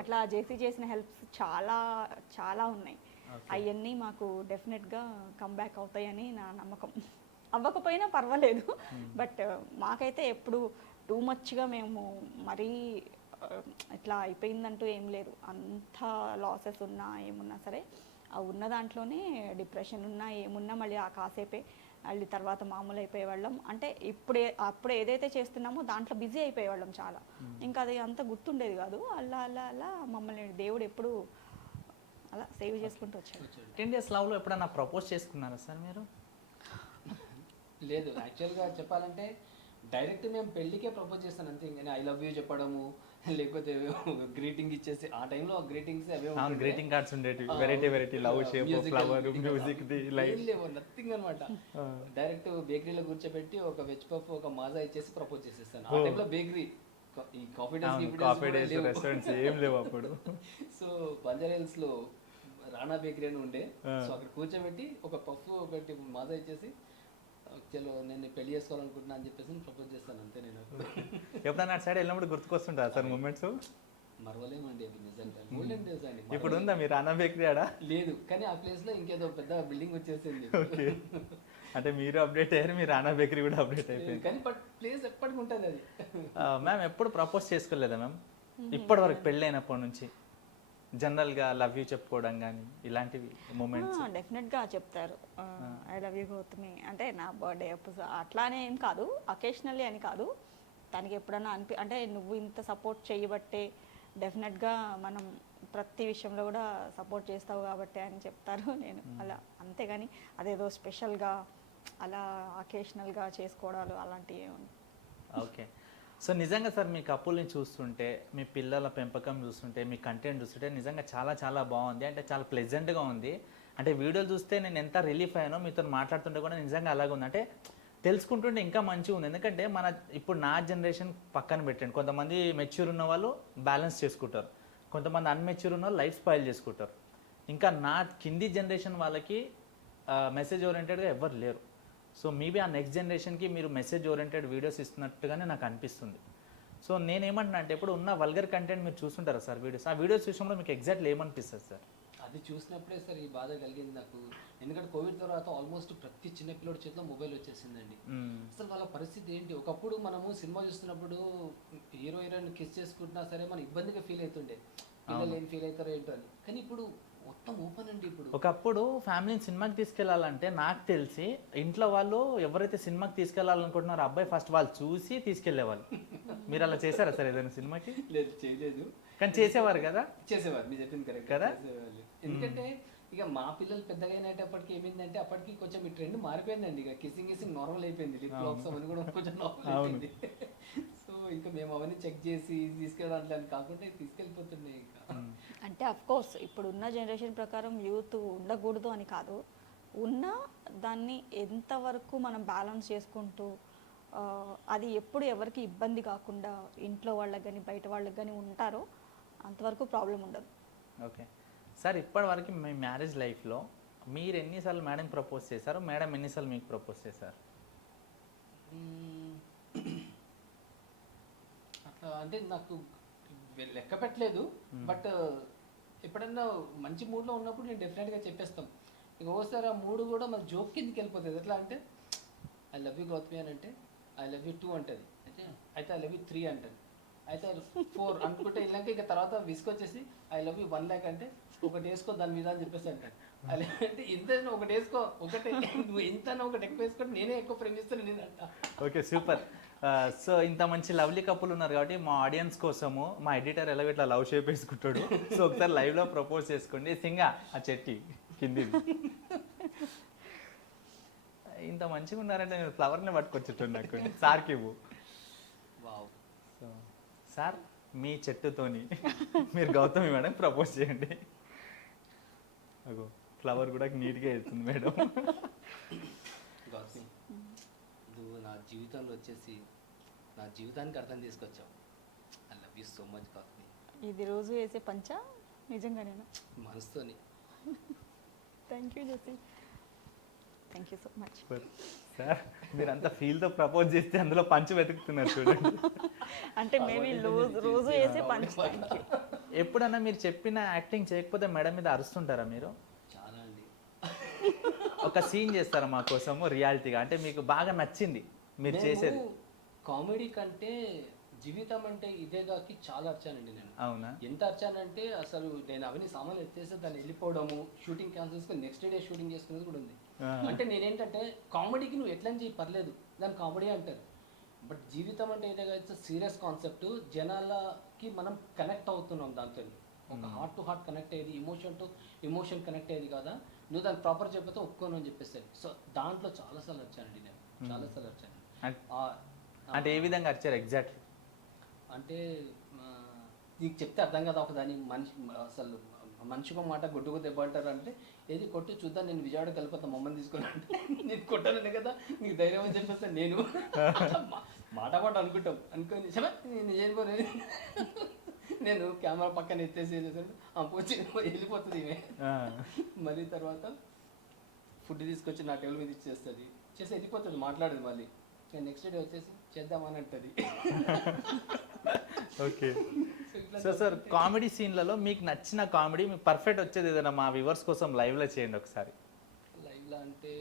అట్లా చేసిన హెల్ప్స్ చాలా చాలా ఉన్నాయి. అవన్నీ మాకు డెఫినెట్గా కమ్బ్యాక్ అవుతాయని నా నమ్మకం. అవ్వకపోయినా పర్వాలేదు, బట్ మాకైతే ఎప్పుడు టూ మచ్గా మేము మరీ ఇట్లా అయిపోయిందంటూ ఏం లేదు. అంత లాసెస్ ఉన్నా ఏమున్నా సరే ఆ ఉన్న దాంట్లోనే డిప్రెషన్ ఉన్నా ఏమున్నా మళ్ళీ ఆ కాసేపే మళ్ళీ తర్వాత మామూలు అయిపోయేవాళ్ళం. అంటే అప్పుడు ఏదైతే చేస్తున్నామో దాంట్లో బిజీ అయిపోయేవాళ్ళం చాలా. ఇంకా అది అంత గుర్తుండేది కాదు. అలా మమ్మల్ని దేవుడు ఎప్పుడు అలా సేవ్ చేసుకుంటూ వచ్చాడు. 10 days లవ్లో ఎప్పుడన్నా ప్రపోజ్ చేసుకున్నారా సార్ మీరు? లేదు, యాక్చువల్గా చెప్పాలంటే డైరెక్ట్ మేము పెళ్ళికే ప్రపోజ్ చేస్తాను అంతే. ఇంకా ఐ లవ్ యూ చెప్పడము లేకపోతే గ్రీటింగ్ ఇచ్చేసి ఆ టైంలో గ్రీటింగ్స్ అవే గ్రీటింగ్ కార్డ్స్ ఉండేవి, variety love shape flower music the like లేవు, నథింగ్ అనమాట. డైరెక్ట్ బేకరీలో కూర్చోబెట్టి ఒక వెజ్ పఫ్ ఒక మాజా ఇచ్చేసి ప్రపోజ్ చేసేస్తాను. ఆ టైంలో బేకరీ ఈ కాఫీ డేస్ రెస్టారెంట్స్ ఏం లేవు అప్పుడు. సో బంజారా హిల్స్ లో రాణా బేకరీ అని ఉండే, సో అక్కడ కూర్చోబెట్టి ఒక పఫ్ ఒకటి మాజా ఇచ్చేసి చలో నేను పెళ్లి చేసుకోవాలనుకుంటున్నా అని చెప్పేసి ప్రపోజ్ చేస్తాను అంతే. నేను ఎప్పుడన్నా సైడ్ వెళ్ళినప్పుడు గుర్తుకొస్తుంటా సార్ మూమెంట్స్? మరవలేమండి అవి నిజంగా. గోల్డెన్ డేస్ అండి. ఇప్పుడు ఉందా మీరు రానా బేకరీ ఆడ? లేదు, కానీ ఆ ప్లేస్ లో ఇంకేదో పెద్ద బిల్డింగ్ వచ్చేసింది. అంటే మీరు అప్డేట్ అయ్యారు, మీ రానా బేకరీ కూడా అప్డేట్ అయిపోయింది. కానీ బట్ ప్లేస్ ఎప్పటికి ఉంటుంది అది. మ్యామ్ ఎప్పుడు ప్రపోజ్ చేసుకోలేదా మ్యామ్ ఇప్పటి వరకు పెళ్ళి అయినప్పటి నుంచి? జనరల్గా లవ్ యూ చెప్పుకోవడం కానీ ఇలాంటివి మూమెంట్స్? డెఫినెట్గా చెప్తారు, ఐ లవ్ యూ గౌతమి అంటే నా బర్త్డే అట్లానే ఏం కాదు, అకేషనల్లీ అని కాదు. తనకి ఎప్పుడన్నా అంటే నువ్వు ఇంత సపోర్ట్ చేయబట్టే డెఫినెట్గా మనం ప్రతి విషయంలో కూడా సపోర్ట్ చేస్తావు కాబట్టి అని చెప్తారు. నేను అలా అంతేగాని అదేదో స్పెషల్గా అలా అకేషనల్గా చేసుకోవడాలు అలాంటివి ఏమి. ఓకే. సో నిజంగా సార్ మీ కపుల్ని చూస్తుంటే, మీ పిల్లల పెంపకం చూస్తుంటే, మీ కంటెంట్ చూస్తుంటే నిజంగా చాలా చాలా బాగుంది. అంటే చాలా ప్లెజెంట్గా ఉంది. అంటే వీడియోలు చూస్తే నేను ఎంత రిలీఫ్ అయ్యానో మీతో మాట్లాడుతుంటే కూడా నిజంగా అలాగే ఉంది. అంటే తెలుసుకుంటుంటే ఇంకా మంచిగా ఉంది. ఎందుకంటే ఇప్పుడు నా జనరేషన్ పక్కన పెట్టండి, కొంతమంది మెచ్యూర్ ఉన్న వాళ్ళు బ్యాలెన్స్ చేసుకుంటారు, కొంతమంది అన్మెచ్యూర్ ఉన్న వాళ్ళు లైఫ్ స్పాయిల్ చేసుకుంటారు. ఇంకా నా కింది జనరేషన్ వాళ్ళకి మెసేజ్ ఓరియంటెడ్గా ఎవరు లేరు. సో మేబీ ఆ నెక్స్ట్ జనరేషన్కి మీరు మెసేజ్ ఓరియంటెడ్ వీడియోస్ ఇస్తున్నట్టుగానే నాకు అనిపిస్తుంది. సో నేనేమంటున్నా అంటే ఇప్పుడు ఉన్న వల్గర్ కంటెంట్ మీరు చూస్తుంటారా సార్ వీడియోస్? ఆ వీడియోస్ చూసినప్పుడు మీకు ఎగ్జాక్ట్లీ ఏమనిపిస్తుంది సార్? అది చూసినప్పుడే సార్ ఈ బాధ కలిగింది నాకు. ఎందుకంటే కోవిడ్ తర్వాత ఆల్మోస్ట్ ప్రతి చిన్న పిల్లడి చేతిలో మొబైల్ వచ్చేసిందండి. అసలు వాళ్ళ పరిస్థితి ఏంటి? ఒకప్పుడు మనము సినిమా చూస్తున్నప్పుడు హీరో హీరోయిన్ కిస్ చేసుకుంటున్నా సరే మనం ఇబ్బందిగా ఫీల్ అవుతుండే, పిల్లలు ఏం ఫీల్ అవుతారో ఏంటో అని. కానీ ఇప్పుడు మొత్తం ఓపెన్ అండి. ఇప్పుడు ఒకప్పుడు ఫ్యామిలీని సినిమాకి తీసుకెళ్లాలంటే నాకు తెలిసి ఇంట్లో వాళ్ళు ఎవరైతే సినిమాకి తీసుకెళ్లాలనుకుంటున్నారో అబ్బాయి ఫస్ట్ వాళ్ళు చూసి తీసుకెళ్లేవాళ్ళు. మీరు అలా చేశారా సార్ ఏదైనా సినిమాకి? లేదు, చేయలేదు. కానీ చేసేవారు కదా? చేసేవారు, మీరు చెప్పింది కరెక్ట్ కదా. ఎందుకంటే ఇక మా పిల్లలు పెద్దగా అయినప్పటికీ ఏమైందంటే అప్పటికి కొంచెం ఈ ట్రెండ్ మారిపోయిందండి. ఇక కిస్సింగ్ నార్మల్ అయిపోయింది, లిప్ లాక్స్ అవన్నీ కూడా కొంచెం నార్మల్ అయిపోయింది. సో ఇంకా మేము అవన్నీ చెక్ చేసి తీసుకెళ్ళడానికి కాకుండా తీసుకెళ్ళిపోతున్నాయి. ఇంకా అంటే అఫ్ కోర్స్ ఇప్పుడు ఉన్న జనరేషన్ ప్రకారం యూత్ ఉండకూడదు అని కాదు, ఉన్నా దాన్ని ఎంతవరకు మనం బ్యాలెన్స్ చేసుకుంటూ అది ఎప్పుడు ఎవరికి ఇబ్బంది కాకుండా ఇంట్లో వాళ్ళకి కానీ బయట వాళ్ళకి కానీ ఉంటారో అంతవరకు ప్రాబ్లం ఉండదు. ఓకే సార్, ఇప్పటివరకు మీ మ్యారేజ్ లైఫ్లో మీరు ఎన్నిసార్లు మేడం ప్రపోజ్ చేశారు, మేడం ఎన్నిసార్లు మీకు ప్రపోజ్ చేశారు? మ్మ్. అట్లా అంటే నాకు లెక్క పెట్టలేదు, బట్ ఎప్పుడన్నా మంచి మూడ్లో ఉన్నప్పుడు నేను డెఫినెట్గా చెప్పేస్తాం. ఇంక ఒకసారి ఆ మూడు కూడా మన జోక్ కిందకి వెళ్ళిపోతుంది. ఎట్లా అంటే ఐ లవ్ యూ గౌతమి అని అంటే ఐ లవ్ యూ 2 అంటది, అయితే ఐ లవ్ యూ 3 అంటది, అయితే 4 అనుకుంటే వెళ్ళాక ఇక తర్వాత విసుకొచ్చేసి ఐ లవ్ యూ 1 lakh అంటే ఒకటి వేసుకో దాని మీద అని చెప్పేసి అంటాడు. అలా అంటే ఇంత ఒకటి వేసుకో, ఒకటి నువ్వు ఎంత ఒకటి ఎక్కువ వేసుకుంటే నేనే ఎక్కువ ప్రేమిస్తాను నేను అంట. Okay super. సో ఇంత మంచి లవ్లీ కపుల్ ఉన్నారు కాబట్టి మా ఆడియన్స్ కోసము మా ఎడిటర్ ఎలా ఇట్లా లవ్ షేప్ వేసుకుంటాడు. సో ఒకసారి లైవ్లో ప్రపోజ్ చేసుకోండి. సింగా ఆ చెట్టి కింది ఇంత మంచిగా ఉన్నారంటే నేను ఫ్లవర్ని పట్టుకొచ్చేటండి నాకు సార్కి ఇవ్వు. వావ్. సో సార్ మీ చెట్టుతోని మీరు గౌతమి మేడం ప్రపోజ్ చేయండి. అగో ఫ్లవర్ కూడా నీట్గా వెళ్తుంది మేడం. గౌతమి, నువ్వు నా జీవితంలో వచ్చేసి నా జీవితానికి అర్థం తీసుకొచ్చావు. I love you so much Gautami. ఇది రోజు వేసే పంచ నిజంగానేనా? మనసుతోని. Thank you Jessie, thank you so much. Sir మీరు అంత ఫీల్తో ప్రపోజ్ చేస్తే అందులో పంచు వెతుకుతున్నారు చూడండి. అంటే మేబీ రోజు వేసే పంచ. Thank you. ఎప్పుడన్నా మీరు చెప్పిన యాక్టింగ్ చేయకపోతే మేడం మీద అరుస్తుంటారా మీరు? చాలా అండి. ఒక సీన్ చేస్తారా మా కోసము రియాలిటీగా, అంటే మీకు బాగా నచ్చింది మీరు చేసేది? కామెడీ కంటే జీవితం అంటే ఇదేగాకి చాలా అర్చానండి నేను. అవునా? ఎంత అర్చానంటే అసలు నేను అవన్నీ సామాన్లు ఎత్తేస్తే దాన్ని వెళ్ళిపోవడము, షూటింగ్ క్యాన్సిల్ చేసుకుని నెక్స్ట్ డే షూటింగ్ చేసుకునేది కూడా ఉంది. అంటే నేనేంటంటే కామెడీకి నువ్వు ఎట్లా చేయి పర్లేదు, దాన్ని కామెడీ అంటారు. బట్ జీవితం అంటే ఇదేగా ఇట్స్ సీరియస్ కాన్సెప్ట్. జనాలకి మనం కనెక్ట్ అవుతున్నాం దాంతో. ఒక హార్ట్ టు హార్ట్ కనెక్ట్ అయ్యేది, ఎమోషన్ టు ఎమోషన్ కనెక్ట్ అయ్యేది కదా. నువ్వు దాన్ని ప్రాపర్ చెప్పితే ఒప్పుకోను అని చెప్పేస్తారు. సో దాంట్లో చాలాసార్లు వచ్చానండి నేను, చాలాసార్లు వచ్చాను. అంటే ఏ విధంగా వచ్చారు ఎగ్జాక్ట్లీ? అంటే నీకు చెప్తే అర్థం కదా ఒకదాని మనిషి అసలు మనిషికో మాట గొడ్డుకు దెబ్బ అంటారు. అంటే ఏది కొట్టు చూద్దాం, నేను విజయవాడకి వెళ్ళిపోతాను మమ్మల్ని తీసుకుని అంటే నీకు కొట్టాలనే కదా నీకు ధైర్యం అని చెప్పేస్తాను నేను. మాట అనుకుంటాం అనుకోని నేను చేయబోలేదు. నేను కెమెరా పక్కన ఎత్తేసి పోచి వెళ్ళిపోతుంది ఈమె. మళ్ళీ తర్వాత ఫుడ్ తీసుకొచ్చి నా టేబుల్ మీద ఇచ్చేస్తుంది, చేసి వెళ్ళిపోతుంది, మాట్లాడదు. మళ్ళీ నేను నెక్స్ట్ డే వచ్చేసి చేద్దామని అంటది. ఓకే. సో సార్ కామెడీ సీన్లలో మీకు నచ్చిన కామెడీ మీకు పర్ఫెక్ట్ వచ్చేది ఏదైనా మా వ్యూవర్స్ కోసం లైవ్లో చేయండి ఒకసారి. లైవ్లో అంటే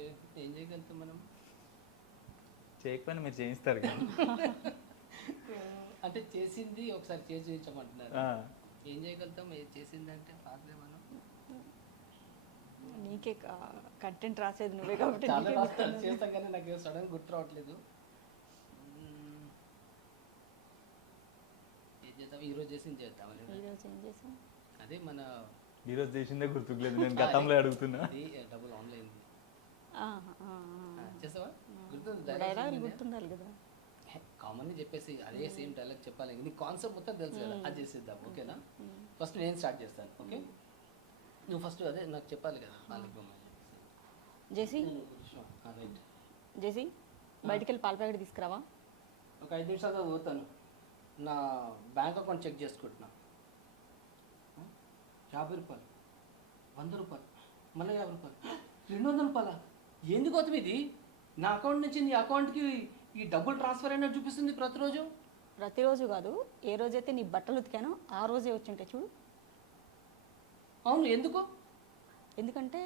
ఏం చేయగలుగుతాం మనం? చేయకపోయినా మీరు చేయిస్తారు కదా. అంటే చేసింది ఒకసారి చేసి చూపించమంటున్నారు. ఏం చేయగలుగుతాం? చేసిందంటే పాటలే మనం. నీకే కంటెంట్ రాసేది నువ్వే కాబట్టి చాలా నీకే రాస్తాను, గుర్తుంది. చేస్తాం కానీ నాకు సడన్ గుర్తు రావట్లేదు. ఏం చేద్దాం? ఈరోజు చేసింది చేద్దాం. ఈరోజు ఏం చేసాం? అదే మన ఈరోజు చేసిందే గుర్తుకులేదు, నేను గతంలో అడుగుతున్నా. అది డబుల్ ఆన్లైన్ చేసావా? డైలాగ్ గుర్తుండాలి కదా. కామన్గా చెప్పేసి అదే సేమ్ డైలాగ్ చెప్పాలి. నీ కాన్సెప్ట్ మొత్తం తెలుసు కదా, అది చేసేద్దాం. ఓకేనా? ఫస్ట్ నేను స్టార్ట్ చేస్తాను. ఓకే, నువ్వు ఫస్ట్ అదే నాకు చెప్పాలి కదా. జేసీ, రైట్. జేసీ బయటికి వెళ్ళి పాల ప్యాకెట్ తీసుకురావా? ఒక 5 నిమిషాలుగా పోతాను, నా బ్యాంక్ అకౌంట్ చెక్ చేసుకుంటున్నా. 50 రూపాయలు, 100 రూపాయలు, మళ్ళీ 50 రూపాయలు, 200 రూపాయల. ఎందుకు అవుతుంది ఇది? నా అకౌంట్ నుంచి నీ అకౌంట్కి ఈ డబ్బులు ట్రాన్స్ఫర్ అయినట్టు చూపిస్తుంది ప్రతిరోజు. ప్రతిరోజు కాదు, ఏ రోజైతే నీ బట్టలు ఉతికానో ఆ రోజే వచ్చింటాయి చూడు. అవును, ఎందుకు? ఎందుకంటే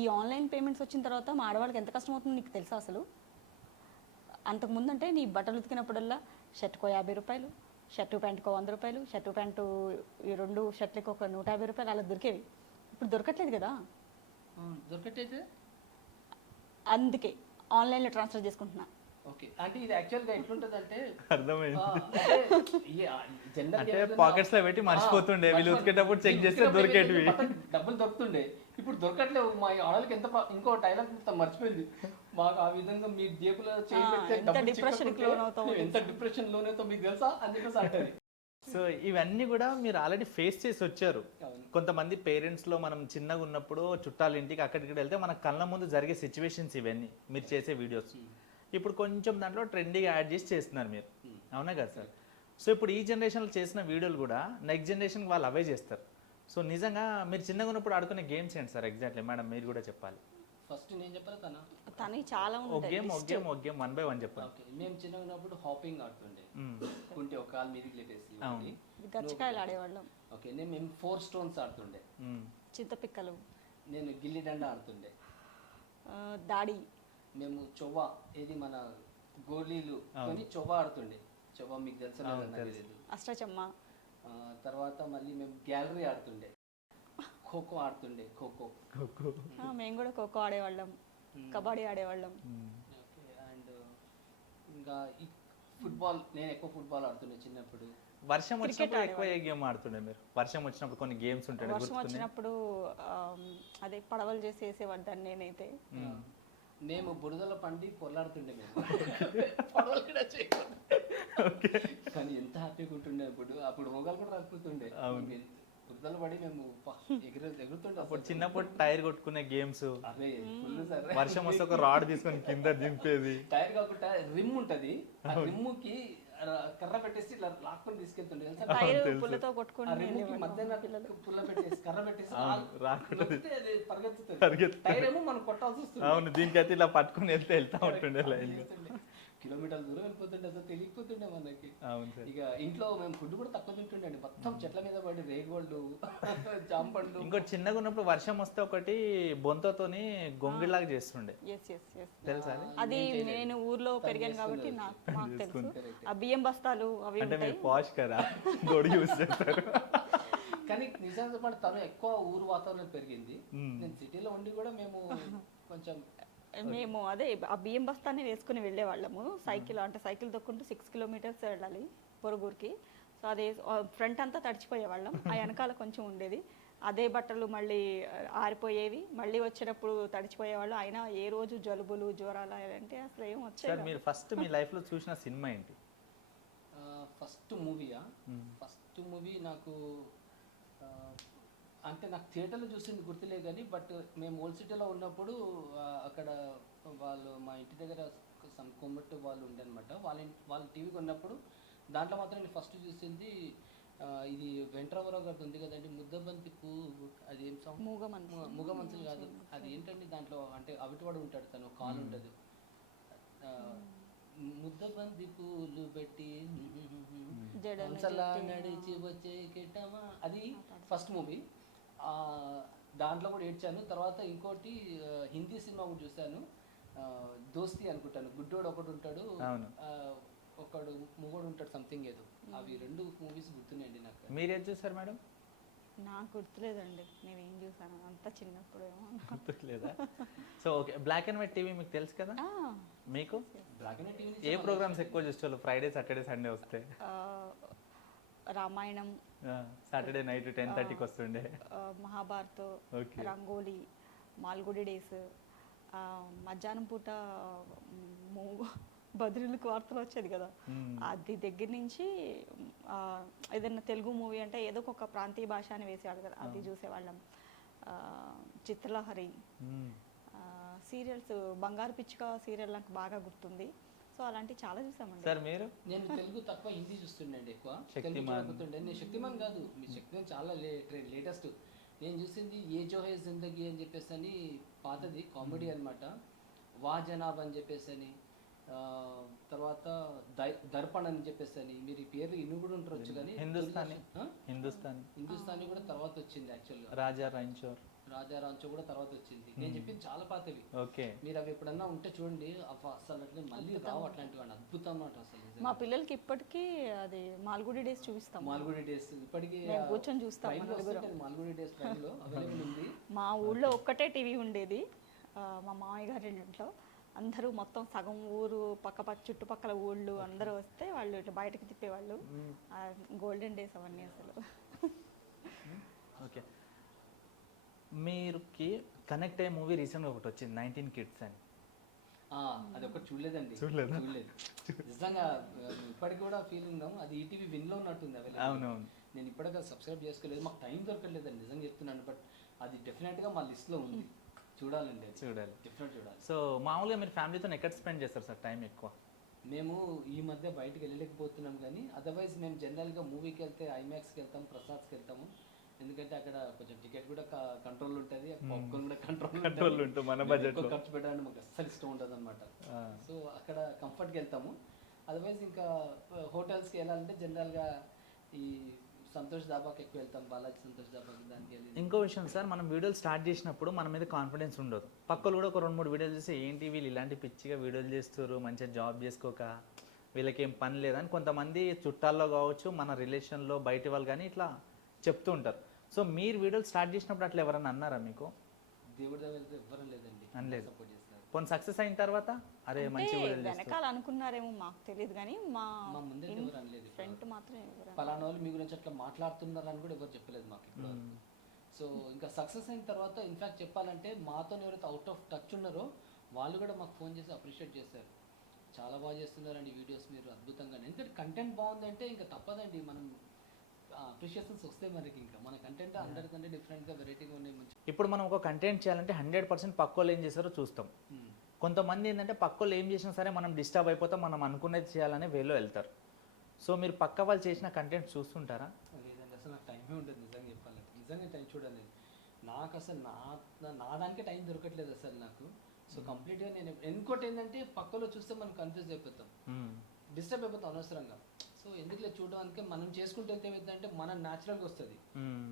ఈ ఆన్లైన్ పేమెంట్స్ వచ్చిన తర్వాత మా ఆడవాళ్ళకి ఎంత కష్టం అవుతుందో నీకు తెలుసా అసలు? అంతకుముందు అంటే నీ బట్టలు ఉతికినప్పుడల్లా షర్ట్కో 50 రూపాయలు, షర్టు ప్యాంటుకో 100 రూపాయలు, షర్టు ప్యాంటు ఈ 2 షర్ట్లకి ఒక 150 రూపాయలు అలా దొరికేవి. ఇప్పుడు దొరకట్లేదు కదా. దొరకట్టయితే అందుకే ఆన్లైన్లో ట్రాన్స్ఫర్ చేసుకుంటున్నా. ఓకే, అంటే ఇది యాక్చువల్గా ఎట్లుంటుంది అంటే అర్థమైంది. అంటే పాకెట్స్ లో పెట్టి మర్చిపోతుండే, వీళ్ళు ఉతికేటప్పుడు చెక్ చేస్తే దొరికేటివి. డబ్బులు దొరుకుతుండే, ఇప్పుడు దొరకట్లేవు. మా ఆడలకి ఎంత ఇంకో డైలాగ్ మర్చిపోయింది మాకు. ఆ విధంగా మీ జేబులో చేయి పెడితే ఎంత డిప్రెషన్కి లోన్ అవుతామో ఎంత డిప్రెషన్ లోన్ అవుతావు మీకు తెలుసా అని చెప్పేసి అంటది. సో ఇవన్నీ కూడా మీరు ఆల్రెడీ ఫేస్ చేసి వచ్చారు. కొంతమంది పేరెంట్స్లో మనం చిన్నగా ఉన్నప్పుడు చుట్టాల ఇంటికి అక్కడికి వెళ్తే మన కళ్ళ ముందు జరిగే సిచ్యువేషన్స్ ఇవన్నీ మీరు చేసే వీడియోస్. ఇప్పుడు కొంచెం దాంట్లో ట్రెండీగా యాడ్ చేసి చేస్తున్నారు మీరు, అవునా కదా సార్? సో ఇప్పుడు ఈ జనరేషన్లో చేసిన వీడియోలు కూడా నెక్స్ట్ జనరేషన్కి వాళ్ళు అవే చేస్తారు. సో నిజంగా మీరు చిన్నగా ఉన్నప్పుడు ఆడుకునే గేమ్స్ ఏంటి సార్ ఎగ్జాక్ట్లీ? మేడం మీరు కూడా చెప్పాలి. ఫస్ట్ నేను చెప్పాలి తన. తనకి చాలా ఒక ఉంటాయి గేమ్ list. ఒక గేమ్ 1 by 1 చెప్పండి. ఓకే, మేము చిన్నగా ఉన్నప్పుడు హాపింగ్ ఆడుతుండే. కుంటే ఒక కాలు మీదకి లేపేసి అవును. గచ్చకాయలు ఆడేవాళ్ళం, ఓకే, మేము 4 స్టోన్స్ ఆడుతుండే. చింతపిక్కలు, నేను గిల్లి దండ ఆడుతుండే. దాడి, మేము చొవ్వ, ఏది మన గోళీలు కొని చొవ్వ ఆడుతుండే. చొవ్వ మీకు తెలుసా లేదా నాకు తెలియదు. అష్టచమ్మ, తర్వాత మళ్ళీ మేము గ్యాలరీ ఆడుతుండే. ఖోఖో ఆడుతుండే. ఖోఖో. మేము కూడా ఖోఖో ఆడేవాళ్ళం, కబడ్డీ ఆడేవాళ్ళం. ఓకే, అండ్ ఇంకా ఈ ఫుట్బాల్, నేను ఎక్కువ ఫుట్బాల్ ఆడుతుండే చిన్నప్పుడు. వర్షం వచ్చినప్పుడు ఎక్కువ ఏ గేమ్ ఆడుతుండే మీరు? వర్షం వచ్చినప్పుడు కొన్ని గేమ్స్ ఉంటాయి వర్షం వచ్చినప్పుడు అదే పడవలు చేసి వేసేవాడిని నేనైతే. మేము బురదలో పండి పొల్లాడుతుండే మేము. పడవలు కూడా చేయకూడదు. కానీ ఎంత హ్యాపీగా ఉంటుండే అప్పుడు రోగాలు కూడా రాకపోతుండే. బురదలో పడి మేము ఎగురుతుండే. అప్పుడు చిన్నప్పుడు టైర్ కొట్టుకునే గేమ్స్, అదే ఫుల్ సార్. వర్షం వస్తే ఒక రాడ్ తీసుకొని కింద దింపేది. టైర్ కాకుండా రిమ్ ఉంటది, ఆ రిమ్ కి కర్ర పెట్టేసి ఇట్లా లాక్కొని తీసుకెళ్తుండే తెలుసా? టైర్ పుల్లతో కొట్టుకుని ఆ రిమ్ కి మధ్యన పుల్ల పెట్టేసి కర్ర పెట్టేసి నొక్కితే అది పరిగెత్తుతుంది. పరిగెత్తుతుంది. టైర్ ఏమో మనం కొట్టాల్సి వస్తుంది. అవును, దీనికైతే ఇలా పట్టుకుని వెళ్తా ఉంటుండే లైన్ లో. కిలోమీటర్ల దూరం వెళ్ళిపోతుండే, అసలు తెలియకపోతుండే మనకి. అవును సార్. ఇక ఇంట్లో మేము ఫుడ్ కూడా తక్కువ తింటుండే అండి. మొత్తం చెట్ల మీద పడి రేగుపళ్ళు, జాంపళ్ళు. ఇంకోటి చిన్నగా ఉన్నప్పుడు వర్షం వస్తే ఒకటి బొంతతోని గొంగిలాగా చేస్తుండే, తెలుసా అది? అది నేను ఊర్లో పెరిగాను కాబట్టి మాకు తెలుసు. ఆ బియ్యం బస్తాలు అవి అంటే ఉంటాయి. మీరు పాష్ కదా, గొడుగు యూజ్ చేస్తారు. కానీ నిజానికి చెప్పండి తను ఎక్కువ ఊరు వాతావరణం పెరిగింది. నేను సిటీలో ఉండి కూడా మేము కొంచెం మేము అదే ఆ బియ్యం బస్తాన్ని వేసుకుని వెళ్ళేవాళ్ళము. సైకిల్ అంటే సైకిల్ తొక్కుంటూ 6 kilometers వెళ్ళాలి పొరుగురికి. సో అదే ఫ్రంట్ అంతా తడిచిపోయేవాళ్ళం, ఆ వెనకాల కొంచెం ఉండేది. అదే బట్టలు మళ్ళీ ఆరిపోయేవి, మళ్ళీ వచ్చేటప్పుడు తడిచిపోయేవాళ్ళు. అయినా ఏ రోజు జలుబులు జ్వరాలు అంటే అసలు ఏం వచ్చాయి. సార్ మీరు ఫస్ట్ మీ లైఫ్ లో చూసిన సినిమా ఏంటి? ఫస్ట్ మూవీయా? ఫస్ట్ మూవీ నాకు అంటే నాకు థియేటర్లో చూసింది గుర్తులే కానీ, బట్ మేము ఓల్డ్ సిటీలో ఉన్నప్పుడు అక్కడ వాళ్ళు మా ఇంటి దగ్గర కొమ్మట్టు వాళ్ళు ఉండేనమాట. వాళ్ళ టీవీకి ఉన్నప్పుడు దాంట్లో మాత్రం నేను ఫస్ట్ చూసింది ఇది వెంట్రవరావు గారిది ఉంది కదండి, ముద్దబంతి పువ్వు. అది ఏం సాంగ్? మూగ మనసులు కాదు, అది ఏంటండి దాంట్లో అంటే అవిటివాడు ఉంటాడు, తను కాలు ఉంటుంది. ముద్దబంతి పూలు పెట్టి నడిచి వచ్చే కెట్టమా, అది ఫస్ట్ మూవీ. దాంట్లో కూడా ఏడ్చాను. తర్వాత ఇంకోటి హిందీ సినిమా కూడా చూశాను, దోస్తి అనుకుంటాను. గుడ్డోడు ఒకడు ఉంటాడు, ఒకడు మొగోడు ఉంటాడు, సంథింగ్ ఏదో. అవి 2 మూవీస్ గుర్తున్నాయండి నాకు. మీరేం చూసారు మేడం? నాకు గుర్తులేదండి, నేను ఏం చూసాను అంత చిన్నప్పుడు ఏమో గుర్తులేదా? So okay, black and white TV మీకు తెలుసు కదా. మీకు బ్లాక్ అండ్ వైట్ టీవీ ఏ ప్రోగ్రామ్స్ ఎక్కువ చూస్తారు? ఫ్రైడే సాటర్డే సండే వస్తే రామాయణం, సాటర్డే నైట్ 10:30కి వస్తుండే, మహాభారత్, రంగోలీ, మాల్గుడి డేస్, మధ్యాహ్నం పూట బద్రీలకు వార్తలు వచ్చేది కదా, అది దగ్గర నుంచి ఏదైనా తెలుగు మూవీ అంటే ఏదో ఒక ప్రాంతీయ భాష అని వేసేవాళ్ళు కదా, అది చూసేవాళ్ళం. చిత్రలహరి, సీరియల్స్, బంగారు పిచ్చుక సీరియల్ నాకు బాగా గుర్తుంది. సో అలాంటివి చాలా చూసామండి. సార్ మీరు? నేను తెలుగు తక్కువ, హిందీ చూస్తుండే ఎక్కువ. గుర్తుండే నేను శక్తిమాన్ కాదు, మీ శక్తిమాన్ చాలా లేటెస్ట్. నేను చూసింది ఏ జో హే జిందగీ అని చెప్పేసి అని, పాతది కామెడీ అనమాట. వా జనాబ్ అని చెప్పేసి అని, తర్వాత దర్పణ్ అని చెప్పేసి అని. మీరు ఈ పేరు ఇన్ని కూడా ఉంటారొచ్చు కానీ హిందుస్థానీ కూడా తర్వాత వచ్చింది యాక్చువల్గా. రాజా రాంచో కూడా తర్వాత వచ్చింది. నేను చెప్పింది చాలా పాతవి. ఓకే, మీరు అవి ఎప్పుడన్నా ఉంటే చూడండి, అసలు అట్లా మళ్ళీ రావు అట్లాంటివి. అద్భుతం అన్నమాట అసలు. మా పిల్లలకి ఇప్పటికీ అది మాల్గుడి డేస్ చూపిస్తాం. మాల్గుడి డేస్ ఇప్పటికీ కూర్చొని చూస్తాం. మాల్గుడి డేస్ ట్రైన్లో అవైలబుల్ ఉంది. మా ఊళ్ళో ఒక్కటే టీవీ ఉండేది, మా మామయ్య గారి ఇంట్లో. అందరూ మొత్తం సగం ఊరు చుట్టుపక్కల ఊళ్ళు అందరూ వస్తే వాళ్ళు ఇట్లా బయటకు తిప్పేవాళ్ళు. గోల్డెన్ డేస్ అవన్నీ అసలు. ఓకే, మీరుకి కనెక్ట్ అయ్యే మూవీ రీసెంట్గా ఒకటి వచ్చింది, 19 Kids అని. అది ఒకటి చూడలేదు నిజంగా. ఇప్పటికి కూడా ఫీల్ ఉన్నాము, అది ఈటీవీ విన్లో ఉన్నట్టుంది. అవునవును, నేను ఇప్పటికే సబ్స్క్రైబ్ చేసుకోలేదు, మాకు టైం దొరకలేదండి నిజంగా చెప్తున్నాను. బట్ అది డెఫినెట్గా మా లిస్ట్లో ఉంది, చూడాలండి. డెఫినెట్ చూడాలి. సో మామూలుగా మీరు ఫ్యామిలీతో ఎక్కడ స్పెండ్ చేస్తారు సార్ టైం ఎక్కువ? మేము ఈ మధ్య బయటకు వెళ్ళలేకపోతున్నాం కానీ అదర్వైజ్ మేము జనరల్గా మూవీకి వెళ్తే ఐమాక్స్కి వెళ్తాం, ప్రసాద్స్కి వెళ్తాము. ఎందుకంటే అక్కడ కొంచెం టికెట్ కూడా కంట్రోల్ ఉంటుంది, పాప్కార్న్ కూడా కంట్రోల్ కంట్రోల్ ఉంటుంది మన మేము బడ్జెట్ ఎక్కువ ఖర్చు పెట్టడానికి మాకు అస్సలు ఇష్టం ఉండదు అనమాట. సో అక్కడ కంఫర్ట్గా వెళ్తాము. అదర్వైజ్ ఇంకా హోటల్స్కి వెళ్ళాలంటే జనరల్గా ఈ సంతోష్ దాబాకి ఎక్కువ వెళ్తాం, బాలాజీ సంతోష్ దాబాకి దానికి వెళ్ళి. ఇంకో విషయం సార్, మనం వీడియోలు స్టార్ట్ చేసినప్పుడు మన మీద కాన్ఫిడెన్స్ ఉండదు. పక్కలు కూడా ఒక 2-3 వీడియోలు చేసి ఏంటి వీళ్ళు ఇలాంటి పిచ్చిగా వీడియోలు చేస్తారు, మంచిగా జాబ్ చేసుకోక వీళ్ళకి ఏం పని లేదని కొంతమంది చుట్టాల్లో కావచ్చు, మన రిలేషన్లో బయటి వాళ్ళు కానీ ఇట్లా చెప్తూ ఉంటారు. సో మీరు వీడియోలు స్టార్ట్ చేసినప్పుడు అట్లా ఎవరన్నా అన్నారా మీకు? దేవుడి దగ్గర వెళ్తే ఎవ్వరం లేదండి, అనలేదు. సపోర్ట్ చేస్తారు. కొన్ని సక్సెస్ అయిన తర్వాత అరే మంచి అంటే వీడియోలు చేస్తారు వెనకాల అనుకున్నారేమో మాకు తెలియదు కానీ మా మా ముందే ఎవరు అనలేదు, ఫ్రంట్ మాత్రం ఎవరు పలానా వాళ్ళు మీ గురించి అట్లా మాట్లాడుతున్నారు అని కూడా ఎవరు చెప్పలేదు మాకు ఇప్పుడు. సో ఇంకా సక్సెస్ అయిన తర్వాత ఇన్ఫాక్ట్ చెప్పాలంటే మాతో ఎవరైతే అవుట్ ఆఫ్ టచ్ ఉన్నారో వాళ్ళు కూడా మాకు ఫోన్ చేసి అప్రిషియేట్ చేశారు. చాలా బాగా చేస్తున్నారండి వీడియోస్ మీరు అద్భుతంగా. ఎందుకంటే కంటెంట్ బాగుందంటే ఇంకా తప్పదండి, మనం అప్రిషియేషన్స్ వస్తాయి మనకి. ఇంకా మన కంటెంట్ అందరికంటే డిఫరెంట్గా వెరైటీగా ఉన్నాయి మంచి. ఇప్పుడు మనం ఒక కంటెంట్ చేయాలంటే 100% పక్కోళ్ళు ఏం చేస్తారో చూస్తాం. కొంతమంది ఏంటంటే పక్కోళ్ళు ఏం చేసినా సరే మనం డిస్టర్బ్ అయిపోతాం, మనం అనుకునేది చేయాలనే వేలో వెళ్తారు. సో మీరు పక్క వాళ్ళు చేసిన కంటెంట్ చూస్తుంటారా? లేదండి, అసలు నాకు టైమే ఉంటుంది నిజంగా చెప్పాలంటే. నిజంగా టైం చూడలేదు నాకు అసలు, నా దానికే టైం దొరకట్లేదు అసలు నాకు. సో కంప్లీట్గా నేను ఇంకోటి ఏంటంటే పక్కలో చూస్తే మనం కన్ఫ్యూజ్ అయిపోతాం, డిస్టర్బ్ అయిపోతాం అనవసరంగా. సో ఎందుకులే చూడడానికి మనం చేసుకుంటే ఏమైందంటే మన న్యాచురల్గా వస్తుంది.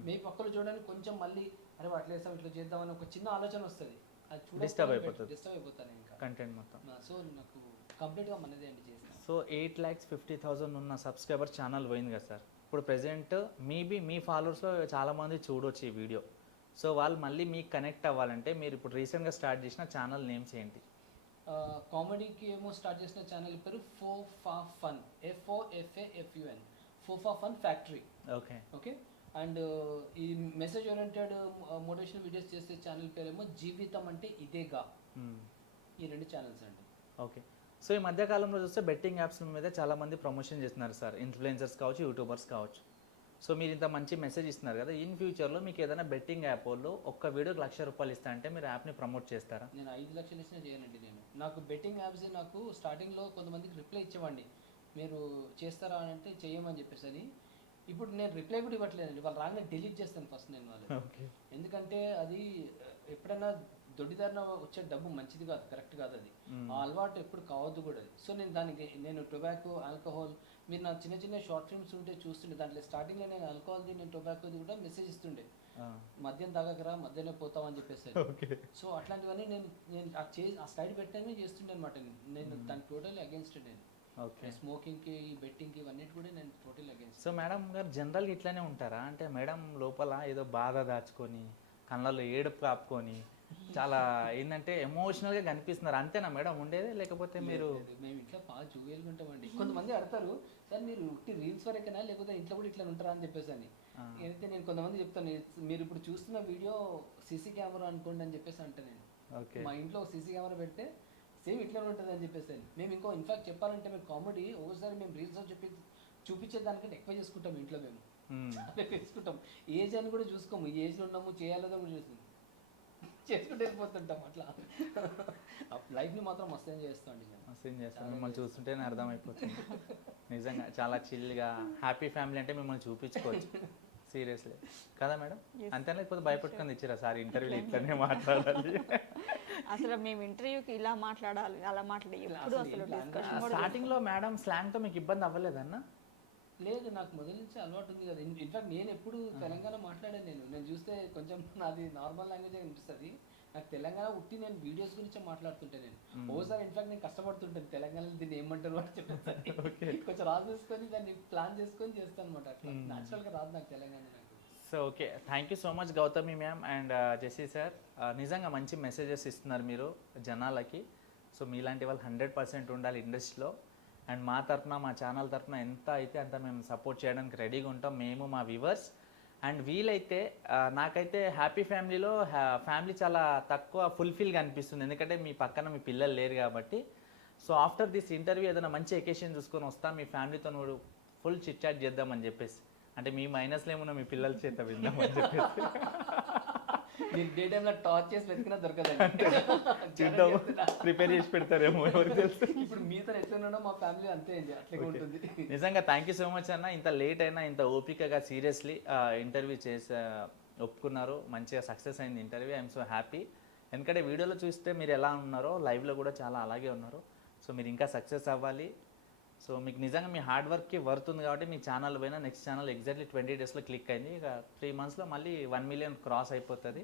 మీ పక్కలో చూడడానికి కొంచెం మళ్ళీ అరే అట్లా వేస్తాం ఇట్లా చేద్దామని ఒక చిన్న ఆలోచన వస్తుంది, అది డిస్టర్బ్ అయిపోతుంది, డిస్టర్బ్ అయిపోతాను ఇంకా కంటెంట్ మొత్తం. సో నాకు కంప్లీట్గా మనదే అండి చేస్తాను. సో 8,50,000 ఉన్న సబ్స్క్రైబర్ ఛానల్ పోయింది కదా సార్. ఇప్పుడు ప్రెజెంట్ మీ ఫాలోవర్స్లో చాలామంది చూడొచ్చు ఈ వీడియో. సో వాళ్ళు మళ్ళీ మీకు కనెక్ట్ అవ్వాలంటే మీరు ఇప్పుడు రీసెంట్గా స్టార్ట్ చేసిన ఛానల్ నేమ్స్ ఏంటి? కామెడీకి ఏమో స్టార్ట్ చేసిన ఛానల్ పేరు FOFAFUN, FOFAFUN, FOFAFUN factory. Okay okay. And ఈ మెసేజ్ ఓరియంటెడ్ మోటివేషనల్ వీడియోస్ చేసే ఛానల్ పేరేమో జీవితం అంటే ఇదేగా. ఈ 2 ఛానల్స్ అండి. ఓకే. సో ఈ మధ్యకాలంలో చూస్తే బెట్టింగ్ యాప్స్ మీద చాలామంది ప్రమోషన్ చేస్తున్నారు సార్, ఇన్ఫ్లుయెన్సర్స్ కావచ్చు, యూట్యూబర్స్ కావచ్చు. సో మీరు ఇంత మంచి మెసేజ్ ఇస్తున్నారు కదా, ఇన్ ఫ్యూచర్లో మీకు ఏదైనా బెట్టింగ్ యాప్ వాళ్ళు ఒక్క వీడియోకి ₹1,00,000 ఇస్తా అంటే మీరు యాప్ని ప్రమోట్ చేస్తారా? నేను 5 లక్షలు ఇచ్చినా చేయనండి. నాకు బెట్టింగ్ యాప్స్ నాకు స్టార్టింగ్లో కొంతమందికి రిప్లై ఇచ్చేవాడిని, మీరు చేస్తారా అని అంటే చేయమని చెప్పేసి అని. ఇప్పుడు నేను రిప్లై కూడా ఇవ్వట్లేదండి, వాళ్ళు రాగానే డిలీట్ చేస్తాను ఫస్ట్ నేను వాళ్ళు. ఎందుకంటే అది ఎప్పుడైనా దొడ్డిదారిన వచ్చే డబ్బు మంచిది కాదు, కరెక్ట్ కాదు అది. ఆ అలవాటు ఎప్పుడు కావద్దు కూడా అది. సో నేను టొబాకో, ఆల్కహాల్, మీరు నా చిన్న చిన్న షార్ట్ ఫిల్మ్స్ ఉంటే చూస్తుండే, దాంట్లో స్టార్టింగ్లో నేను ఆల్కహాల్ది నేను టొబాకోది కూడా మెసేజ్ ఇస్తుండే, మద్యం తాగకరా మధ్యనే పోతామని చెప్పేసి. సో అట్లాంటివన్నీ నేను ఆ స్లైడ్ పెట్టానే చేస్తుండే అనమాట. నేను దానికి టోటల్ అగేన్స్ట్ నేను. ఓకే. స్మోకింగ్కి, బెట్టింగ్కి ఇవన్నీ కూడా నేను టోటల్ అగేన్స్ట్. సో మేడం గారు జనరల్గా ఇట్లానే ఉంటారా? అంటే మేడం లోపల ఏదో బాధ దాచుకొని కళ్ళల్లో ఏడుపు కాపుకొని చాలా ఏంటంటే ఎమోషనల్గా కనిపిస్తున్నారు, అంతేనా మేడం ఉండేది? లేకపోతే మీరు? మేము ఇంట్లో బాగా చూవేలుకుంటామండి. కొంతమంది అడతారు సార్ మీరు రీల్స్ వరకేనా లేకపోతే ఇంట్లో కూడా ఇట్లా ఉంటారా అని చెప్పేసి అని. అయితే నేను కొంతమంది చెప్తాను, మీరు ఇప్పుడు చూస్తున్న వీడియో సీసీ కెమెరా అనుకోండి అని చెప్పేసి అంటే నేను. మా ఇంట్లో సీసీ కెమెరా పెడితే సేమ్ ఇట్లా ఉంటుంది అని చెప్పేసి అని. మేము ఇంకో ఇన్ఫాక్ట్ చెప్పాలంటే మేము కామెడీ ఒకసారి మేము రీల్స్లో చూపించే దానికంటే ఎక్కువ చేసుకుంటాం ఇంట్లో. మేము చేసుకుంటాం, ఏజ్ అని కూడా చూసుకోము, ఈ ఏజ్లో ఉన్నాము చేయాలని కూడా చూస్తాం, చేసుకుంటూ వెళ్ళిపోతుంటాం. అట్లా లైఫ్ని మాత్రం మస్తు ఎంజాయ్ చేస్తామండి. మస్తు ఎంజాయ్ చేస్తాం, మిమ్మల్ని చూస్తుంటేనే అర్థమైపోతుంది. నిజంగా చాలా చిల్గా హ్యాపీ ఫ్యామిలీ అంటే మిమ్మల్ని చూపించుకోవచ్చు సీరియస్లీ కదా మేడం? అంతే, లేకపోతే భయపెట్టుకొని ఇచ్చిరా సార్ ఇంటర్వ్యూలో ఇట్లనే మాట్లాడాలి? అసలు మేము ఇంటర్వ్యూకి ఇలా మాట్లాడాలి అలా మాట్లాడి ఎప్పుడు అసలు డిస్కషన్ కూడా స్టార్టింగ్లో మేడం స్లాంగ్తో మీకు ఇబ్బంది అవ్వలేదన్నా? లేదు, నాకు మొదటి నుంచి అలవాటు ఉంది కదా. ఇన్ఫాక్ట్ నేను ఎప్పుడు తెలంగాణ మాట్లాడాను. నేను చూస్తే కొంచెం నాది నార్మల్ లాంగ్వేజ్ అనిపిస్తుంది నాకు. తెలంగాణ ఉట్టి నేను వీడియోస్ గురించి మాట్లాడుతుంటే నేను ఓసారి ఇన్ఫాక్ట్ నేను కష్టపడుతుంటాను తెలంగాణలో దీన్ని ఏమంటారు అని చెప్పేసి కొంచెం రాసేసుకొని దాన్ని ప్లాన్ చేసుకొని చేస్తాను అనమాట. అట్లా న్యాచురల్గా రాదు నాకు తెలంగాణ నాకు. So okay, thank you so much Gautami ma'am and Jessie sir. నిజంగా మంచి మెసేజెస్ ఇస్తున్నారు మీరు జనాలకి. సో మీలాంటి వాళ్ళు 100% ఉండాలి ఇండస్ట్రీలో. అండ్ మా తరఫున, మా ఛానల్ తరఫున ఎంత అయితే అంత మేము సపోర్ట్ చేయడానికి రెడీగా ఉంటాం, మేము మా వ్యూవర్స్. అండ్ వీలైతే నాకైతే హ్యాపీ ఫ్యామిలీలో ఫ్యామిలీ చాలా తక్కువ ఫుల్ఫిల్గా అనిపిస్తుంది, ఎందుకంటే మీ పక్కన మీ పిల్లలు లేరు కాబట్టి. సో ఆఫ్టర్ దిస్ ఇంటర్వ్యూ ఏదైనా మంచి ఎకేషన్ చూసుకొని వస్తాం, మీ ఫ్యామిలీతో ఫుల్ చిట్ చాట్ చేద్దామని చెప్పేసి. అంటే మీ మైనస్లో ఏమన్నా మీ పిల్లల చేత విందామని చెప్పేసి. నేను డే టైంలో టార్చ్ చేసి వెతికినా దొరకదండి. చూద్దాం, ప్రిపేర్ చేసి పెడతారేమో ఎవరికి తెలుసు. ఇప్పుడు మీతో ఎట్లా ఉన్నాడో మా ఫ్యామిలీ అంతే అండి, అట్లనే ఉంటుంది. నిజంగా థ్యాంక్ యూ సో మచ్ అన్న. ఇంత లేట్ అయినా ఇంత ఓపికగా సీరియస్లీ ఇంటర్వ్యూ చేసి ఒప్పుకున్నారు. మంచిగా సక్సెస్ అయింది ఇంటర్వ్యూ. I'm so happy. ఎందుకంటే వీడియోలో చూస్తే మీరు ఎలా ఉన్నారో లైవ్లో కూడా చాలా అలాగే ఉన్నారు. సో మీరు ఇంకా సక్సెస్ అవ్వాలి. సో మీకు నిజంగా మీ హార్డ్ వర్క్కి వర్త్ ఉంది కాబట్టి మీ ఛానల్ పైన నెక్స్ట్ ఛానల్ ఎగ్జాక్ట్లీ 20 డేస్లో క్లిక్ అయింది. ఇక 3 మంత్స్లో మళ్ళీ 1 మిలియన్ క్రాస్ అయిపోతుంది.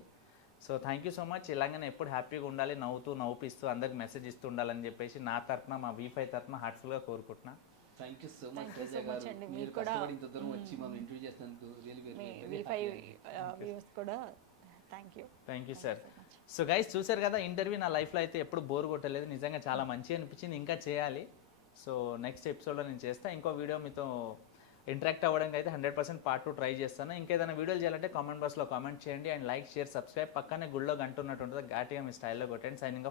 So thank you so much. ఇలాగనే ఎప్పుడు హ్యాపీగా ఉండాలి, నవ్వుపిస్తూ అందరికి మెసేజ్ ఇస్తూ ఉండాలని చెప్పేసి నా తరఫున మా V5 తరఫున హార్ట్ఫుల్గా కోరుకుంటున్నా. Thank you so much Thank you so Teja much గారు, అండి. మీరు మీకు కూడా కష్టపడి ఇంత దూరం వచ్చి మనం ఇంటర్వ్యూ చేసినందుకు మీ V5 వ్యూస్ కూడా thank you. Thank you sir. So guys చూసారు కదా ఇంటర్వ్యూ. నా లైఫ్లో అయితే ఎప్పుడు బోర్ కొట్టలేదు. నిజంగా చాలా మంచిగా అనిపించింది. ఇంకా చేయాలి. సో నెక్స్ట్ ఎపిసోడ్లో నేను చేస్తాను. ఇంకో వీడియో మీతో ఇంటరాక్ట్ అవ్వడానికి అయితే 100% పార్ట్ 2 ట్రై చేస్తాను. ఇంకేదైనా వీడియోలు చేయాలంటే కామెంట్ బాక్స్లో కామెంట్ చేయండి. And like, share, subscribe. పక్కనే గుళ్ళో గంట ఉన్నట్టు ఉంటుంది, ఘాటిగా మీ స్టైల్లో కొట్టండి. Signing off.